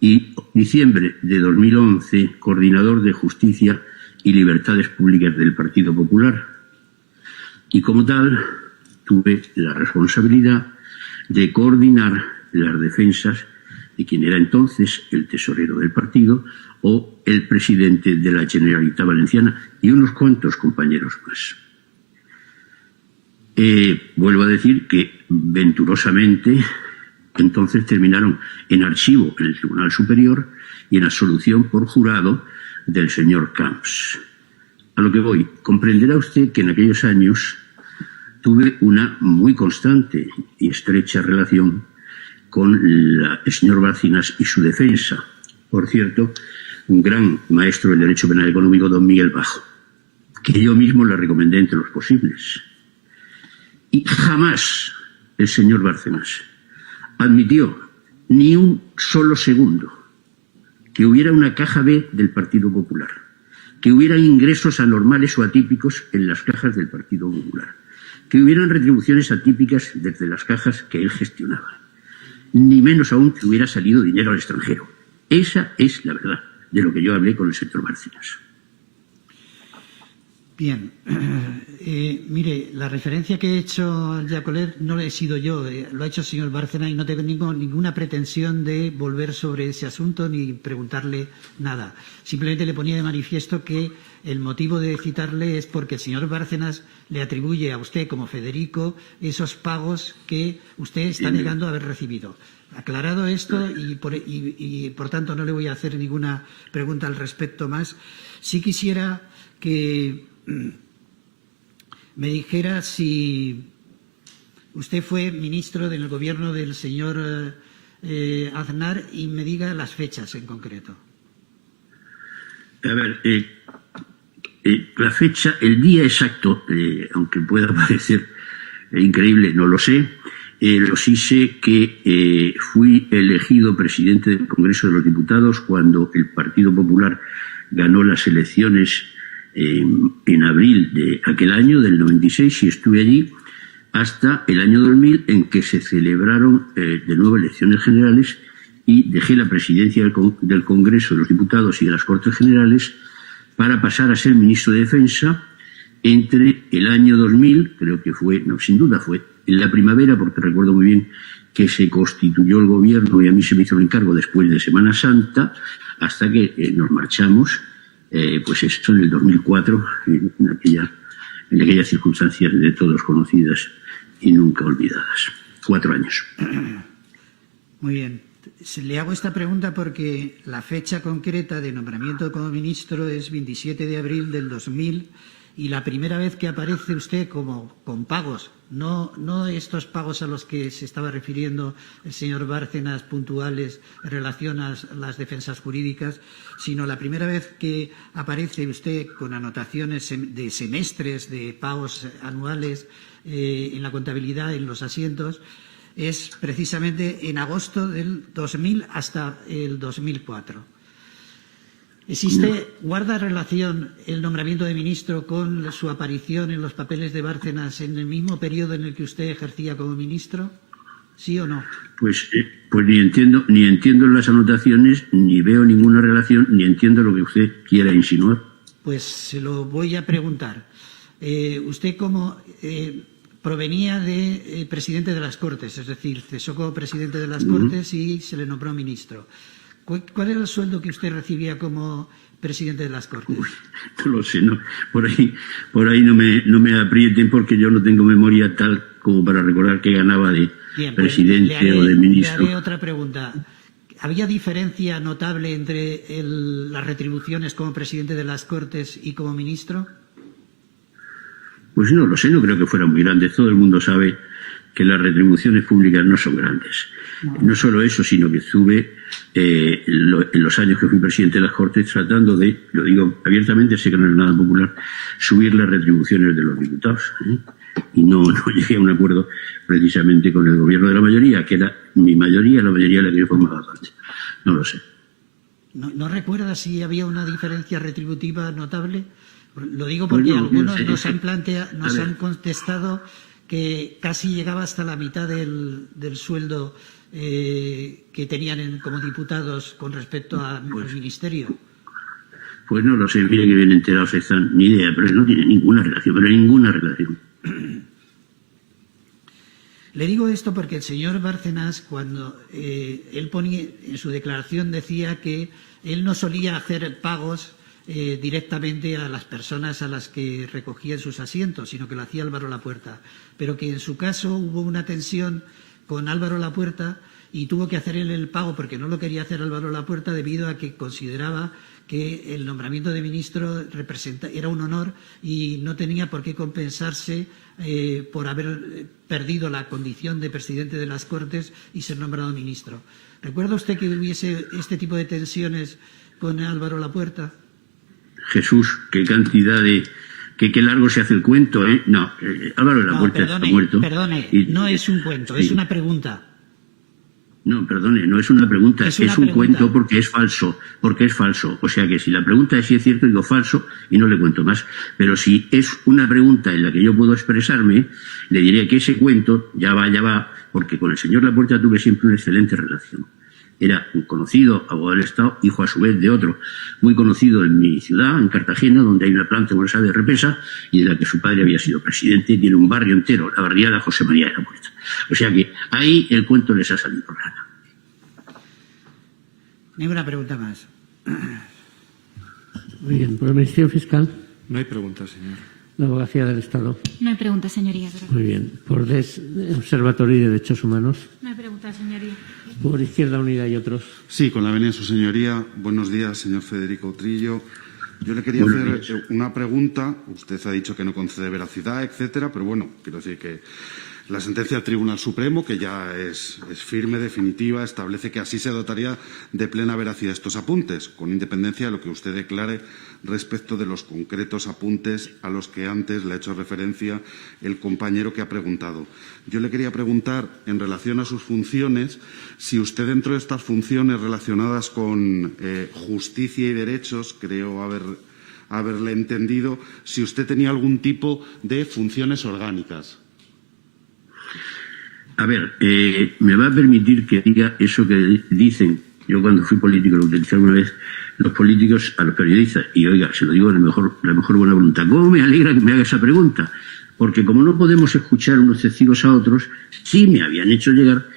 y diciembre de 2011, coordinador de Justicia y Libertades Públicas del Partido Popular. Y como tal, tuve la responsabilidad de coordinar las defensas de quien era entonces el tesorero del partido o el presidente de la Generalitat Valenciana y unos cuantos compañeros más. Vuelvo a decir que venturosamente entonces terminaron en archivo en el Tribunal Superior y en absolución por jurado del señor Camps. A lo que voy, comprenderá usted que en aquellos años tuve una muy constante y estrecha relación con el señor Bárcenas y su defensa. Por cierto, un gran maestro del derecho penal económico, don Miguel Bajo, que yo mismo le recomendé entre los posibles. Y jamás el señor Bárcenas admitió ni un solo segundo que hubiera una caja B del Partido Popular, que hubieran ingresos anormales o atípicos en las cajas del Partido Popular, que hubieran retribuciones atípicas desde las cajas que él gestionaba, ni menos aún que hubiera salido dinero al extranjero. Esa es la verdad de lo que yo hablé con el señor Bárcenas. Bien, mire, la referencia que he hecho al Jacolet no la he sido yo, lo ha hecho el señor Bárcenas y no tengo ninguna pretensión de volver sobre ese asunto ni preguntarle nada. Simplemente le ponía de manifiesto que el motivo de citarle es porque el señor Bárcenas le atribuye a usted como Federico esos pagos que usted está negando haber recibido. Aclarado esto y por tanto no le voy a hacer ninguna pregunta al respecto más, sí quisiera que me dijera si usted fue ministro del gobierno del señor Aznar y me diga las fechas en concreto. A ver, la fecha, el día exacto, aunque pueda parecer increíble, no lo sé. Lo sí sé que fui elegido presidente del Congreso de los Diputados cuando el Partido Popular ganó las elecciones en abril de aquel año, del 96, y estuve allí hasta el año 2000, en que se celebraron de nuevo elecciones generales y dejé la presidencia del Congreso de los Diputados y de las Cortes Generales para pasar a ser ministro de Defensa entre el año 2000, creo que fue, no, sin duda fue en la primavera, porque recuerdo muy bien que se constituyó el gobierno y a mí se me hizo el encargo después de Semana Santa, hasta que nos marchamos, pues esto en el 2004, en aquellas circunstancias de todos conocidas y nunca olvidadas. 4 años. Muy bien. Le hago esta pregunta porque la fecha concreta de nombramiento como ministro es 27 de abril del 2000 y la primera vez que aparece usted como con pagos, no estos pagos a los que se estaba refiriendo el señor Bárcenas puntuales en relación a las defensas jurídicas, sino la primera vez que aparece usted con anotaciones de semestres, de pagos anuales en la contabilidad, en los asientos, es precisamente en agosto del 2000 hasta el 2004. ¿Guarda relación el nombramiento de ministro con su aparición en los papeles de Bárcenas en el mismo periodo en el que usted ejercía como ministro? ¿Sí o no? Pues ni entiendo las anotaciones, ni veo ninguna relación, ni entiendo lo que usted quiera insinuar. Pues se lo voy a preguntar. Usted como provenía de presidente de las Cortes, es decir, cesó como presidente de las Cortes y se le nombró ministro. ¿Cuál era el sueldo que usted recibía como presidente de las Cortes? Uy, no lo sé, no. Por ahí no me aprieten porque yo no tengo memoria tal como para recordar que ganaba de presidente o de ministro. Le haré otra pregunta. ¿Había diferencia notable entre las retribuciones como presidente de las Cortes y como ministro? Pues no lo sé, no creo que fueran muy grandes. Todo el mundo sabe que las retribuciones públicas no son grandes. No solo eso, sino que estuve en los años que fui presidente de las Cortes tratando de, lo digo abiertamente, sé que no es nada popular, subir las retribuciones de los diputados. Y no llegué a un acuerdo precisamente con el gobierno de la mayoría, que era mi mayoría, la mayoría de la que yo formaba parte. No lo sé. ¿No recuerda si había una diferencia retributiva notable? Lo digo porque algunos nos han contestado que casi llegaba hasta la mitad del sueldo que tenían como diputados con respecto al ministerio. Pues no lo sé, mire que bien enterados están, ni idea, pero no tiene ninguna relación, Le digo esto porque el señor Bárcenas, cuando él ponía en su declaración, decía que él no solía hacer pagos directamente a las personas a las que recogían sus asientos, sino que lo hacía Álvaro Lapuerta, pero que en su caso hubo una tensión con Álvaro Lapuerta y tuvo que hacer él el pago porque no lo quería hacer Álvaro Lapuerta debido a que consideraba que el nombramiento de ministro era un honor y no tenía por qué compensarse por haber perdido la condición de presidente de las Cortes y ser nombrado ministro. ¿Recuerda usted que hubiese este tipo de tensiones con Álvaro Lapuerta? Jesús, qué cantidad de... Qué largo se hace el cuento, ¿eh? No, Álvaro Lapuerta está muerto. Perdone, no es un cuento, sí. Es una pregunta. No, perdone, no es una pregunta, es un cuento porque es falso, O sea que si la pregunta es si es cierto, digo falso y no le cuento más. Pero si es una pregunta en la que yo puedo expresarme, le diré que ese cuento ya va, porque con el señor Lapuerta tuve siempre una excelente relación. Era un conocido abogado del Estado, hijo a su vez de otro muy conocido en mi ciudad, en Cartagena, donde hay una planta universal de repesa y de la que su padre había sido presidente. Tiene un barrio entero, la barriada José María de la Puerta. O sea que ahí el cuento les ha salido raro. Ninguna pregunta más. Muy bien, por el Ministerio Fiscal. No hay preguntas, señor. La Abogacía del Estado. No hay preguntas, señoría. Gracias. Muy bien. Por Observatorio de Derechos Humanos. No hay preguntas, señoría. Por Izquierda Unida y otros. Sí, con la venia de su señoría. Buenos días, señor Federico Trillo. Yo le quería hacer una pregunta. Usted ha dicho que no concede veracidad, etcétera, pero bueno, quiero decir que la sentencia del Tribunal Supremo, que ya es firme, definitiva, establece que así se dotaría de plena veracidad estos apuntes, con independencia de lo que usted declare respecto de los concretos apuntes a los que antes le ha hecho referencia el compañero que ha preguntado. Yo le quería preguntar, en relación a sus funciones, si usted dentro de estas funciones relacionadas con justicia y derechos, creo haberle entendido, si usted tenía algún tipo de funciones orgánicas. A ver, me va a permitir que diga eso que dicen. Yo cuando fui político lo utilicé alguna vez los políticos a los periodistas. Y oiga, se lo digo de la mejor buena voluntad. ¿Cómo me alegra que me haga esa pregunta? Porque como no podemos escuchar unos testigos a otros, sí me habían hecho llegar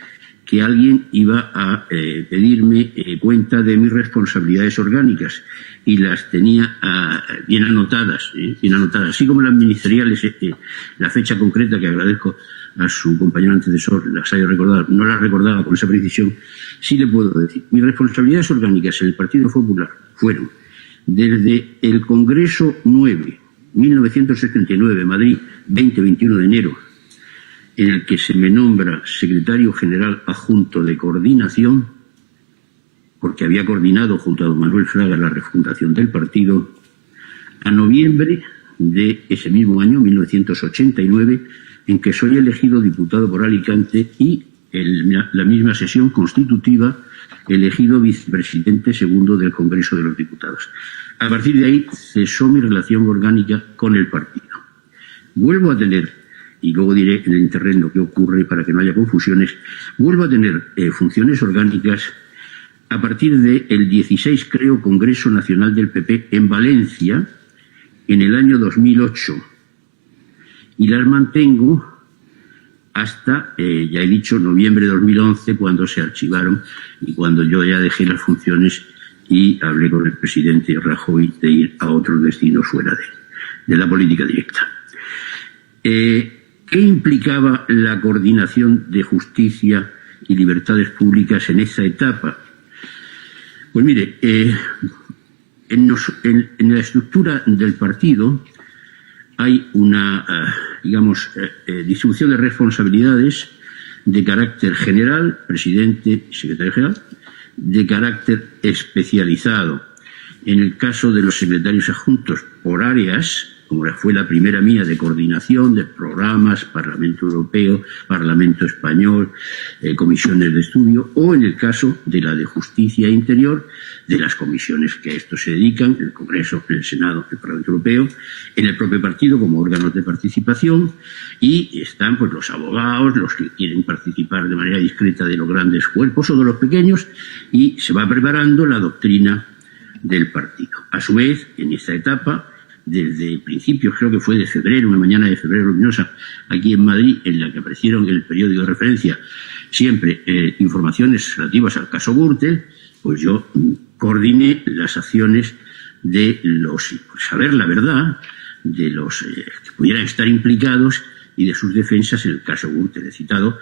que alguien iba a pedirme cuenta de mis responsabilidades orgánicas. Y las tenía bien anotadas, así como las ministeriales, la fecha concreta que agradezco a su compañero antecesor las haya recordado, no las recordaba con esa precisión, sí le puedo decir. Mis responsabilidades orgánicas en el Partido Popular fueron desde el Congreso 9, 1979, Madrid, 20-21 de enero, en el que se me nombra secretario general adjunto de coordinación, porque había coordinado junto a don Manuel Fraga la refundación del partido, a noviembre de ese mismo año, 1989, en que soy elegido diputado por Alicante y en la misma sesión constitutiva elegido vicepresidente segundo del Congreso de los Diputados. A partir de ahí cesó mi relación orgánica con el partido. Vuelvo a tener, y luego diré en el interreno qué ocurre para que no haya confusiones, vuelvo a tener funciones orgánicas a partir del 16, creo, Congreso Nacional del PP en Valencia, en el año 2008. Y las mantengo hasta, ya he dicho, noviembre de 2011, cuando se archivaron y cuando yo ya dejé las funciones y hablé con el presidente Rajoy de ir a otros destinos fuera de la política directa. ¿Qué implicaba la coordinación de justicia y libertades públicas en esa etapa? Pues mire, en la estructura del partido hay una, distribución de responsabilidades de carácter general, presidente y secretario general, de carácter especializado. En el caso de los secretarios adjuntos por áreas, como fue la primera mía de coordinación de programas, Parlamento Europeo, Parlamento Español, comisiones de estudio, o en el caso de la de Justicia e Interior, de las comisiones que a esto se dedican, el Congreso, el Senado, el Parlamento Europeo, en el propio partido como órganos de participación, y están pues los abogados, los que quieren participar de manera discreta de los grandes cuerpos o de los pequeños, y se va preparando la doctrina del partido. A su vez, en esta etapa, desde principios, creo que fue de febrero, una mañana de febrero luminosa, aquí en Madrid, en la que aparecieron en el periódico de referencia siempre informaciones relativas al caso Gürtel, pues yo coordiné las acciones de los, saber la verdad, de los que pudieran estar implicados y de sus defensas en el caso Gürtel. He citado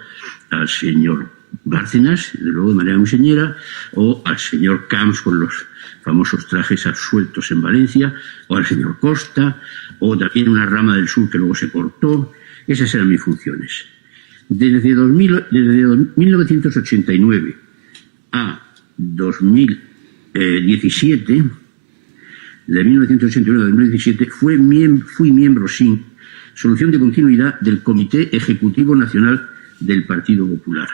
al señor Bárcenas, de luego de manera muy señera, o al señor Camps con los famosos trajes absueltos en Valencia, o al señor Costa, o también una rama del sur que luego se cortó. Esas eran mis funciones. Desde 1989 a 2017, de 1989 a 2017, fui miembro sin solución de continuidad del Comité Ejecutivo Nacional del Partido Popular.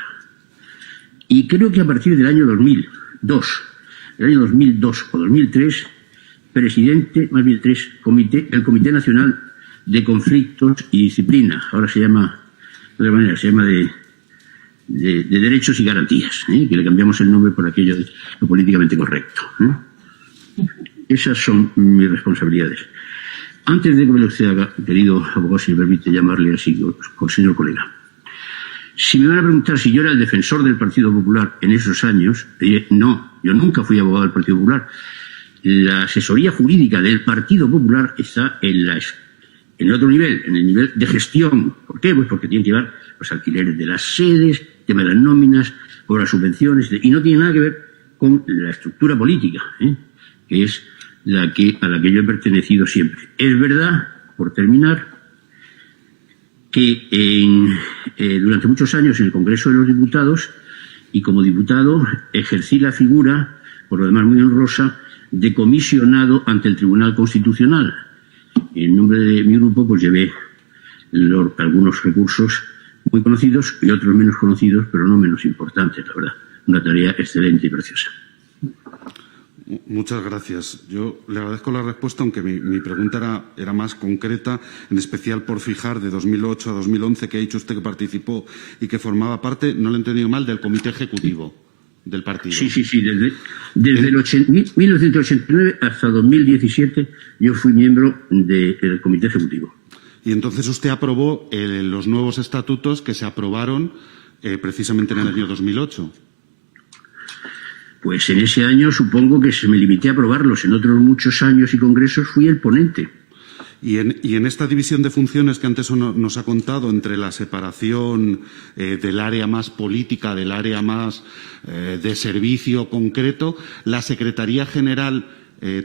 Y creo que a partir del año 2002 o 2003, presidente, más bien el Comité Nacional de Conflictos y Disciplina. Ahora se llama de otra manera, se llama de Derechos y Garantías, que le cambiamos el nombre por aquello de lo políticamente correcto. Esas son mis responsabilidades. Antes de que me lo usted haga, querido abogado, si me permite llamarle así, señor colega, si me van a preguntar si yo era el defensor del Partido Popular en esos años, diré, no, yo nunca fui abogado del Partido Popular. La asesoría jurídica del Partido Popular está en otro nivel, en el nivel de gestión. ¿Por qué? Pues porque tiene que llevar los alquileres de las sedes, el tema de las nóminas, o las subvenciones, y no tiene nada que ver con la estructura política, que es a la que yo he pertenecido siempre. Es verdad, por terminar, que durante muchos años en el Congreso de los Diputados, y como diputado ejercí la figura, por lo demás muy honrosa, de comisionado ante el Tribunal Constitucional. En nombre de mi grupo pues llevé algunos recursos muy conocidos y otros menos conocidos, pero no menos importantes, la verdad. Una tarea excelente y preciosa. Muchas gracias. Yo le agradezco la respuesta, aunque mi pregunta era más concreta, en especial por fijar de 2008 a 2011, que ha dicho usted que participó y que formaba parte, no lo he entendido mal, del Comité Ejecutivo del partido. Sí, desde 1989 hasta 2017 yo fui miembro del Comité Ejecutivo. Y entonces usted aprobó los nuevos estatutos que se aprobaron precisamente en el año 2008. Pues en ese año supongo que se me limité a aprobarlos. En otros muchos años y congresos fui el ponente. Y en esta división de funciones que antes nos ha contado, entre la separación del área más política, del área más de servicio concreto, ¿la Secretaría General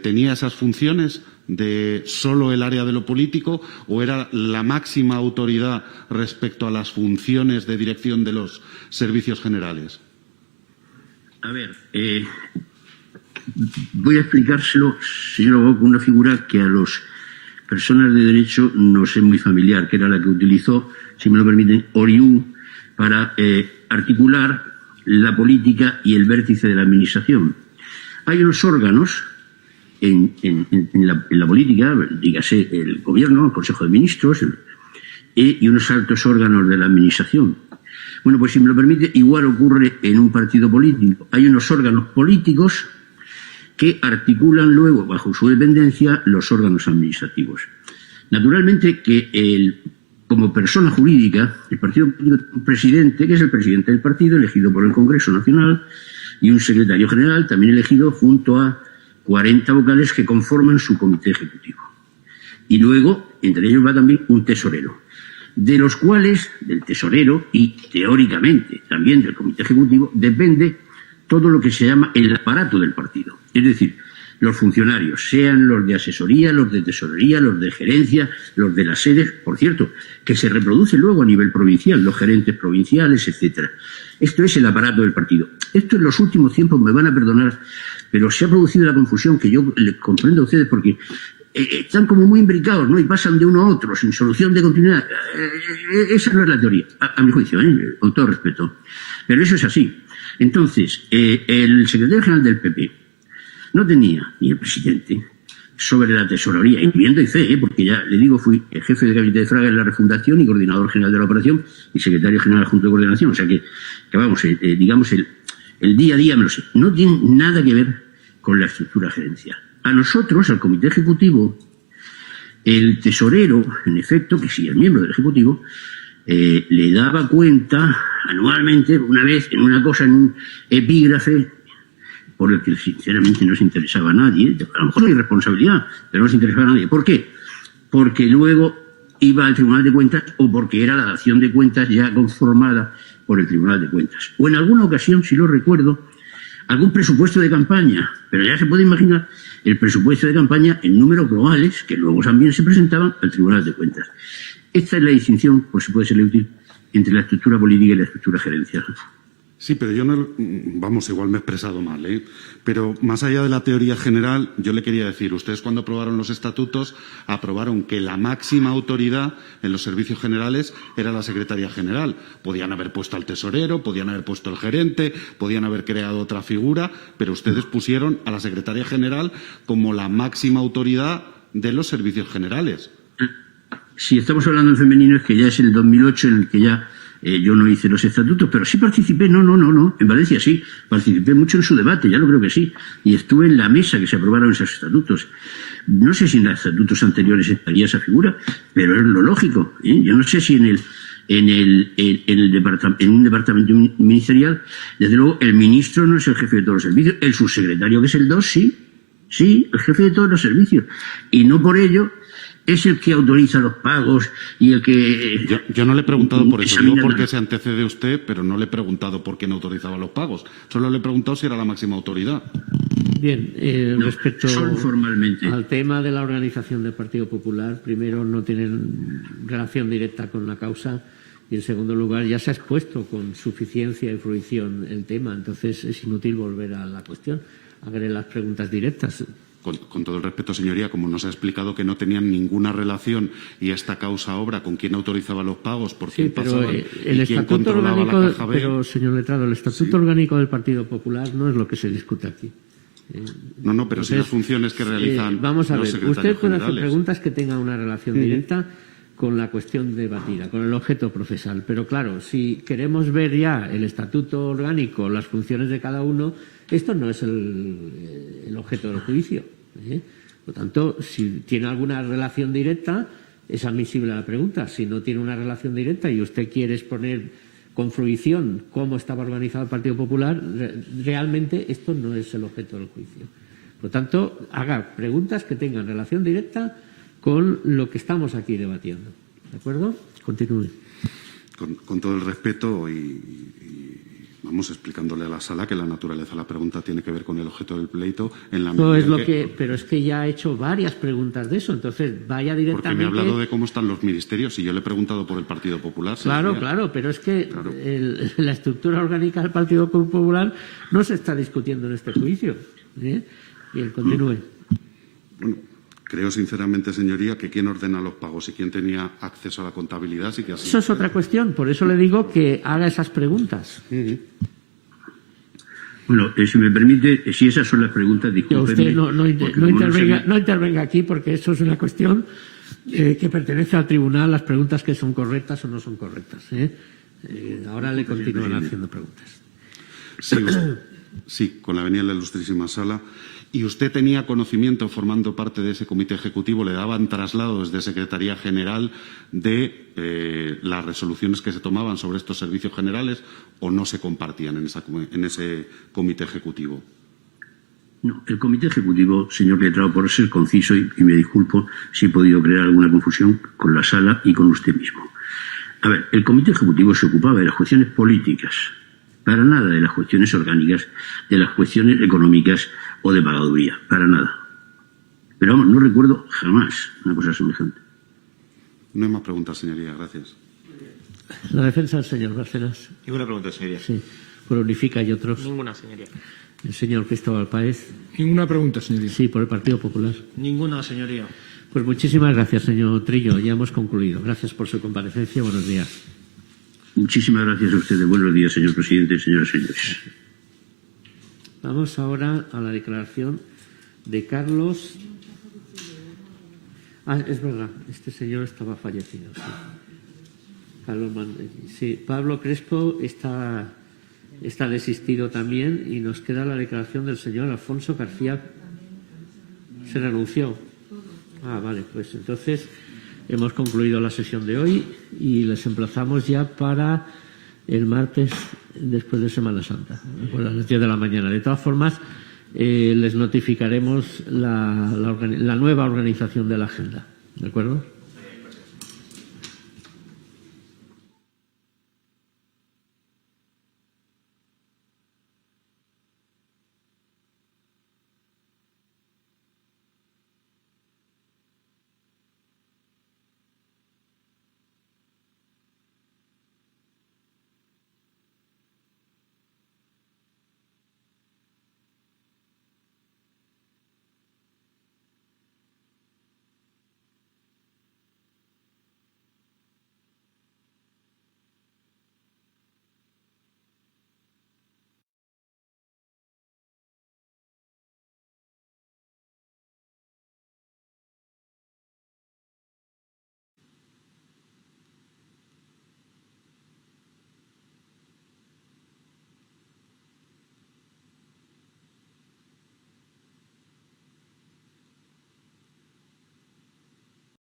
tenía esas funciones de solo el área de lo político o era la máxima autoridad respecto a las funciones de dirección de los servicios generales? A ver, voy a explicárselo, señor abogado, con una figura que a las personas de derecho nos es muy familiar, que era la que utilizó, si me lo permiten, Oriú para articular la política y el vértice de la administración. Hay unos órganos en la política, dígase el Gobierno, el Consejo de Ministros, y unos altos órganos de la administración. Bueno, pues si me lo permite, igual ocurre en un partido político. Hay unos órganos políticos que articulan luego, bajo su dependencia, los órganos administrativos. Naturalmente que como persona jurídica, el partido político tiene un presidente, que es el presidente del partido, elegido por el Congreso Nacional, y un secretario general, también elegido junto a 40 vocales que conforman su comité ejecutivo. Y luego, entre ellos va también un tesorero, de los cuales, del tesorero y teóricamente también del comité ejecutivo, depende todo lo que se llama el aparato del partido. Es decir, los funcionarios, sean los de asesoría, los de tesorería, los de gerencia, los de las sedes, por cierto, que se reproduce luego a nivel provincial, los gerentes provinciales, etcétera. Esto es el aparato del partido. Esto en los últimos tiempos, me van a perdonar, pero se ha producido la confusión que yo les comprendo a ustedes porque están como muy imbricados, ¿no? Y pasan de uno a otro sin solución de continuidad. Esa no es la teoría, a mi juicio, con todo respeto. Pero eso es así. Entonces, el secretario general del PP no tenía, ni el presidente, sobre la tesorería, en viento y fe, porque ya le digo, fui el jefe de gabinete de Fraga en la refundación y coordinador general de la operación y secretario general junto de coordinación. O sea que vamos, digamos, el día a día me lo sé. No tiene nada que ver con la estructura gerencial. A nosotros, al comité ejecutivo, el tesorero, en efecto, que sí es miembro del ejecutivo, le daba cuenta anualmente, una vez, en una cosa, en un epígrafe, por el que sinceramente no se interesaba a nadie, a lo mejor hay responsabilidad, pero no se interesaba a nadie. ¿Por qué? Porque luego iba al Tribunal de Cuentas o porque era la dación de cuentas ya conformada por el Tribunal de Cuentas. O en alguna ocasión, si lo recuerdo, algún presupuesto de campaña, pero ya se puede imaginar el presupuesto de campaña en números globales que luego también se presentaban al Tribunal de Cuentas. Esta es la distinción, por si puede ser útil, entre la estructura política y la estructura gerencial. Sí, pero yo no... Vamos, igual me he expresado mal, ¿eh? Pero más allá de la teoría general, yo le quería decir, ustedes cuando aprobaron los estatutos, aprobaron que la máxima autoridad en los servicios generales era la Secretaría General. Podían haber puesto al tesorero, podían haber puesto al gerente, podían haber creado otra figura, pero ustedes pusieron a la Secretaría General como la máxima autoridad de los servicios generales. Si estamos hablando en femenino es que ya es el 2008 en el que ya yo no hice los estatutos, pero sí participé, no, en Valencia sí, participé mucho en su debate, ya lo creo que sí, y estuve en la mesa que se aprobaron esos estatutos. No sé si en los estatutos anteriores estaría esa figura, pero es lo lógico, ¿eh? Yo no sé si en un departamento ministerial, desde luego el ministro no es el jefe de todos los servicios, el subsecretario, que es el 2, sí, el jefe de todos los servicios, y no por ello es el que autoriza los pagos y el que... Yo no le he preguntado por eso, digo por qué se antecede usted, pero no le he preguntado por qué no autorizaba los pagos. Solo le he preguntado si era la máxima autoridad. Bien, respecto al tema de la organización del Partido Popular, primero no tienen relación directa con la causa y en segundo lugar ya se ha expuesto con suficiencia y fruición el tema, entonces es inútil volver a la cuestión. Hagan las preguntas directas. Con todo el respeto, señoría, como nos ha explicado que no tenían ninguna relación y esta causa obra con quién autorizaba los pagos, por quién pasaban y quién controlaba la Caja B. Pero, señor letrado, el Estatuto Orgánico del Partido Popular no es lo que se discute aquí. No, pero sí las funciones que realizan vamos a los ver, secretarios usted puede generales. hacer preguntas que tengan una relación directa con la cuestión debatida, con el objeto procesal. Pero claro, si queremos ver ya el Estatuto Orgánico, las funciones de cada uno, esto no es el objeto del juicio. Por lo tanto, si tiene alguna relación directa, es admisible la pregunta. Si no tiene una relación directa y usted quiere exponer con fruición cómo estaba organizado el Partido Popular, realmente esto no es el objeto del juicio. Por lo tanto, haga preguntas que tengan relación directa con lo que estamos aquí debatiendo. ¿De acuerdo? Continúe. Con todo el respeto y vamos explicándole a la sala que la naturaleza de la pregunta tiene que ver con el objeto del pleito en la no es lo pero es que ya ha hecho varias preguntas de eso, entonces vaya directamente. Porque me ha hablado de cómo están los ministerios y yo le he preguntado por el Partido Popular. Claro, pero es que la estructura orgánica del Partido Popular no se está discutiendo en este juicio. Bien, continúe. Bueno, creo sinceramente, señoría, que quién ordena los pagos y quién tenía acceso a la contabilidad sí que así. Eso es otra cuestión, por eso le digo que haga esas preguntas. Bueno, si me permite, si esas son las preguntas, discúlpenme. Usted no intervenga aquí porque eso es una cuestión que pertenece al tribunal, las preguntas que son correctas o no son correctas. Ahora le continúan haciendo preguntas. Sí, con la venia de la ilustrísima sala. ¿Y usted tenía conocimiento, formando parte de ese comité ejecutivo, le daban traslados de Secretaría General de las resoluciones que se tomaban sobre estos servicios generales o no se compartían en ese comité ejecutivo? No, el comité ejecutivo, señor letrado, por ser conciso, y me disculpo si he podido crear alguna confusión con la sala y con usted mismo. A ver, el comité ejecutivo se ocupaba de las cuestiones políticas, para nada de las cuestiones orgánicas, de las cuestiones económicas o de pagaduría, para nada. Pero vamos, no recuerdo jamás una cosa semejante. No hay más preguntas, señoría. Gracias. La defensa del señor Bárcenas. Ninguna pregunta, señoría. Sí. Por Unifica y otros. Ninguna, señoría. El señor Cristóbal Páez. Ninguna pregunta, señoría. Sí, por el Partido Popular. Ninguna, señoría. Pues muchísimas gracias, señor Trillo. Ya hemos concluido. Gracias por su comparecencia. Buenos días. Muchísimas gracias a ustedes. Buenos días, señor presidente, señoras y señores. Vamos ahora a la declaración de Carlos. Es verdad, este señor estaba fallecido. Sí. Sí, Pablo Crespo está desistido también y nos queda la declaración del señor Alfonso García. Se renunció. Vale, pues entonces hemos concluido la sesión de hoy y les emplazamos ya para el martes después de Semana Santa, a las 10 de la mañana. De todas formas, les notificaremos la nueva organización de la agenda. ¿De acuerdo?